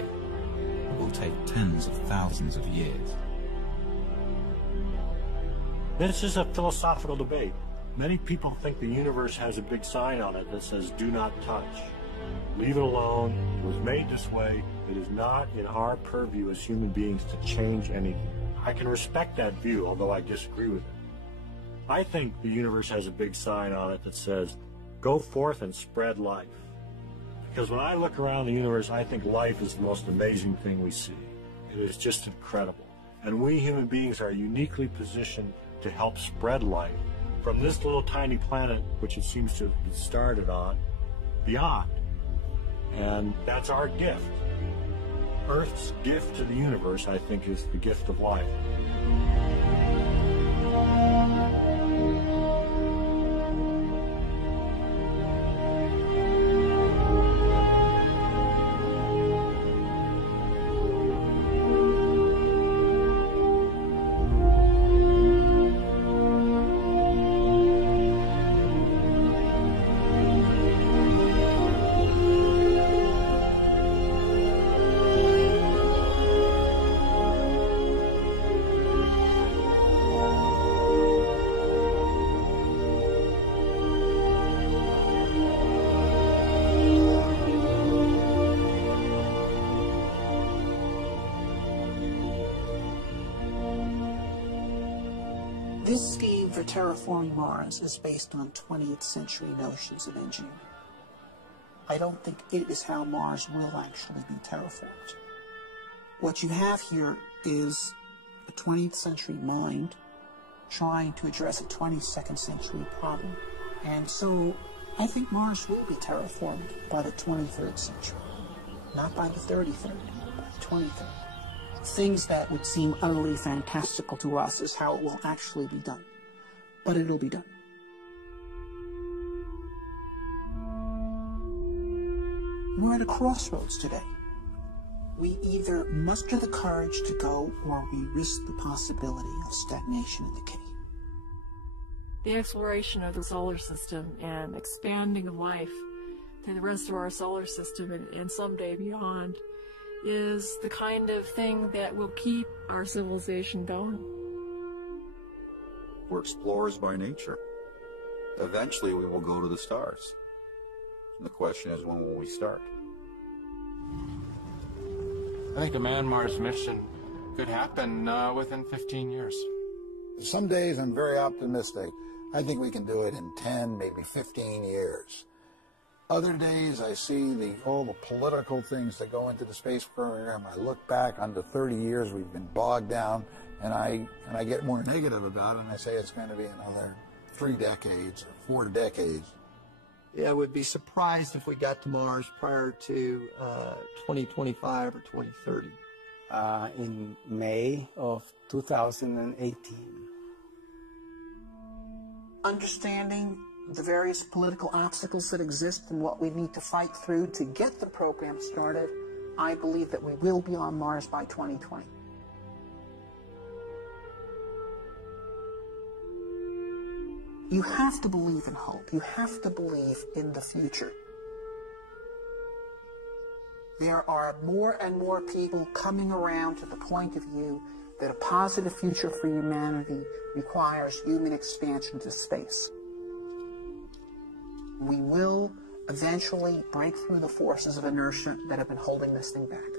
it will take tens of thousands of years. This is a philosophical debate. Many people think the universe has a big sign on it that says, "Do not touch. Leave it alone. It was made this way. It is not in our purview as human beings to change anything." I can respect that view, although I disagree with it. I think the universe has a big sign on it that says, "Go forth and spread life." Because when I look around the universe, I think life is the most amazing thing we see. It is just incredible. And we human beings are uniquely positioned to help spread life from this little tiny planet, which it seems to have been started on, beyond. And that's our gift. Earth's gift to the universe, I think, is the gift of life. This scheme for terraforming Mars is based on 20th century notions of engineering. I don't think it is how Mars will actually be terraformed. What you have here is a 20th century mind trying to address a 22nd century problem. And so I think Mars will be terraformed by the 23rd century, not by the 33rd, by the 23rd. Things that would seem utterly fantastical to us is how it will actually be done. But it'll be done. We're at a crossroads today. We either muster the courage to go, or we risk the possibility of stagnation and decay. The exploration of the solar system and expanding of life to the rest of our solar system and someday beyond is the kind of thing that will keep our civilization going. We're explorers by nature. Eventually we will go to the stars. And the question is, when will we start? I think a man-Mars mission could happen within 15 years. Some days I'm very optimistic. I think we can do it in 10, maybe 15 years. Other days I see all the political things that go into the space program. I look back on the 30 years we've been bogged down, and I get more negative about it, and I say it's going to be another 3 decades or 4 decades. Yeah, I would be surprised if we got to Mars prior to 2025 or 2030. In May of 2018. Understanding the various political obstacles that exist and what we need to fight through to get the program started, I believe that we will be on Mars by 2020. You have to believe in hope. You have to believe in the future. There are more and more people coming around to the point of view that a positive future for humanity requires human expansion to space. We will eventually break through the forces of inertia that have been holding this thing back.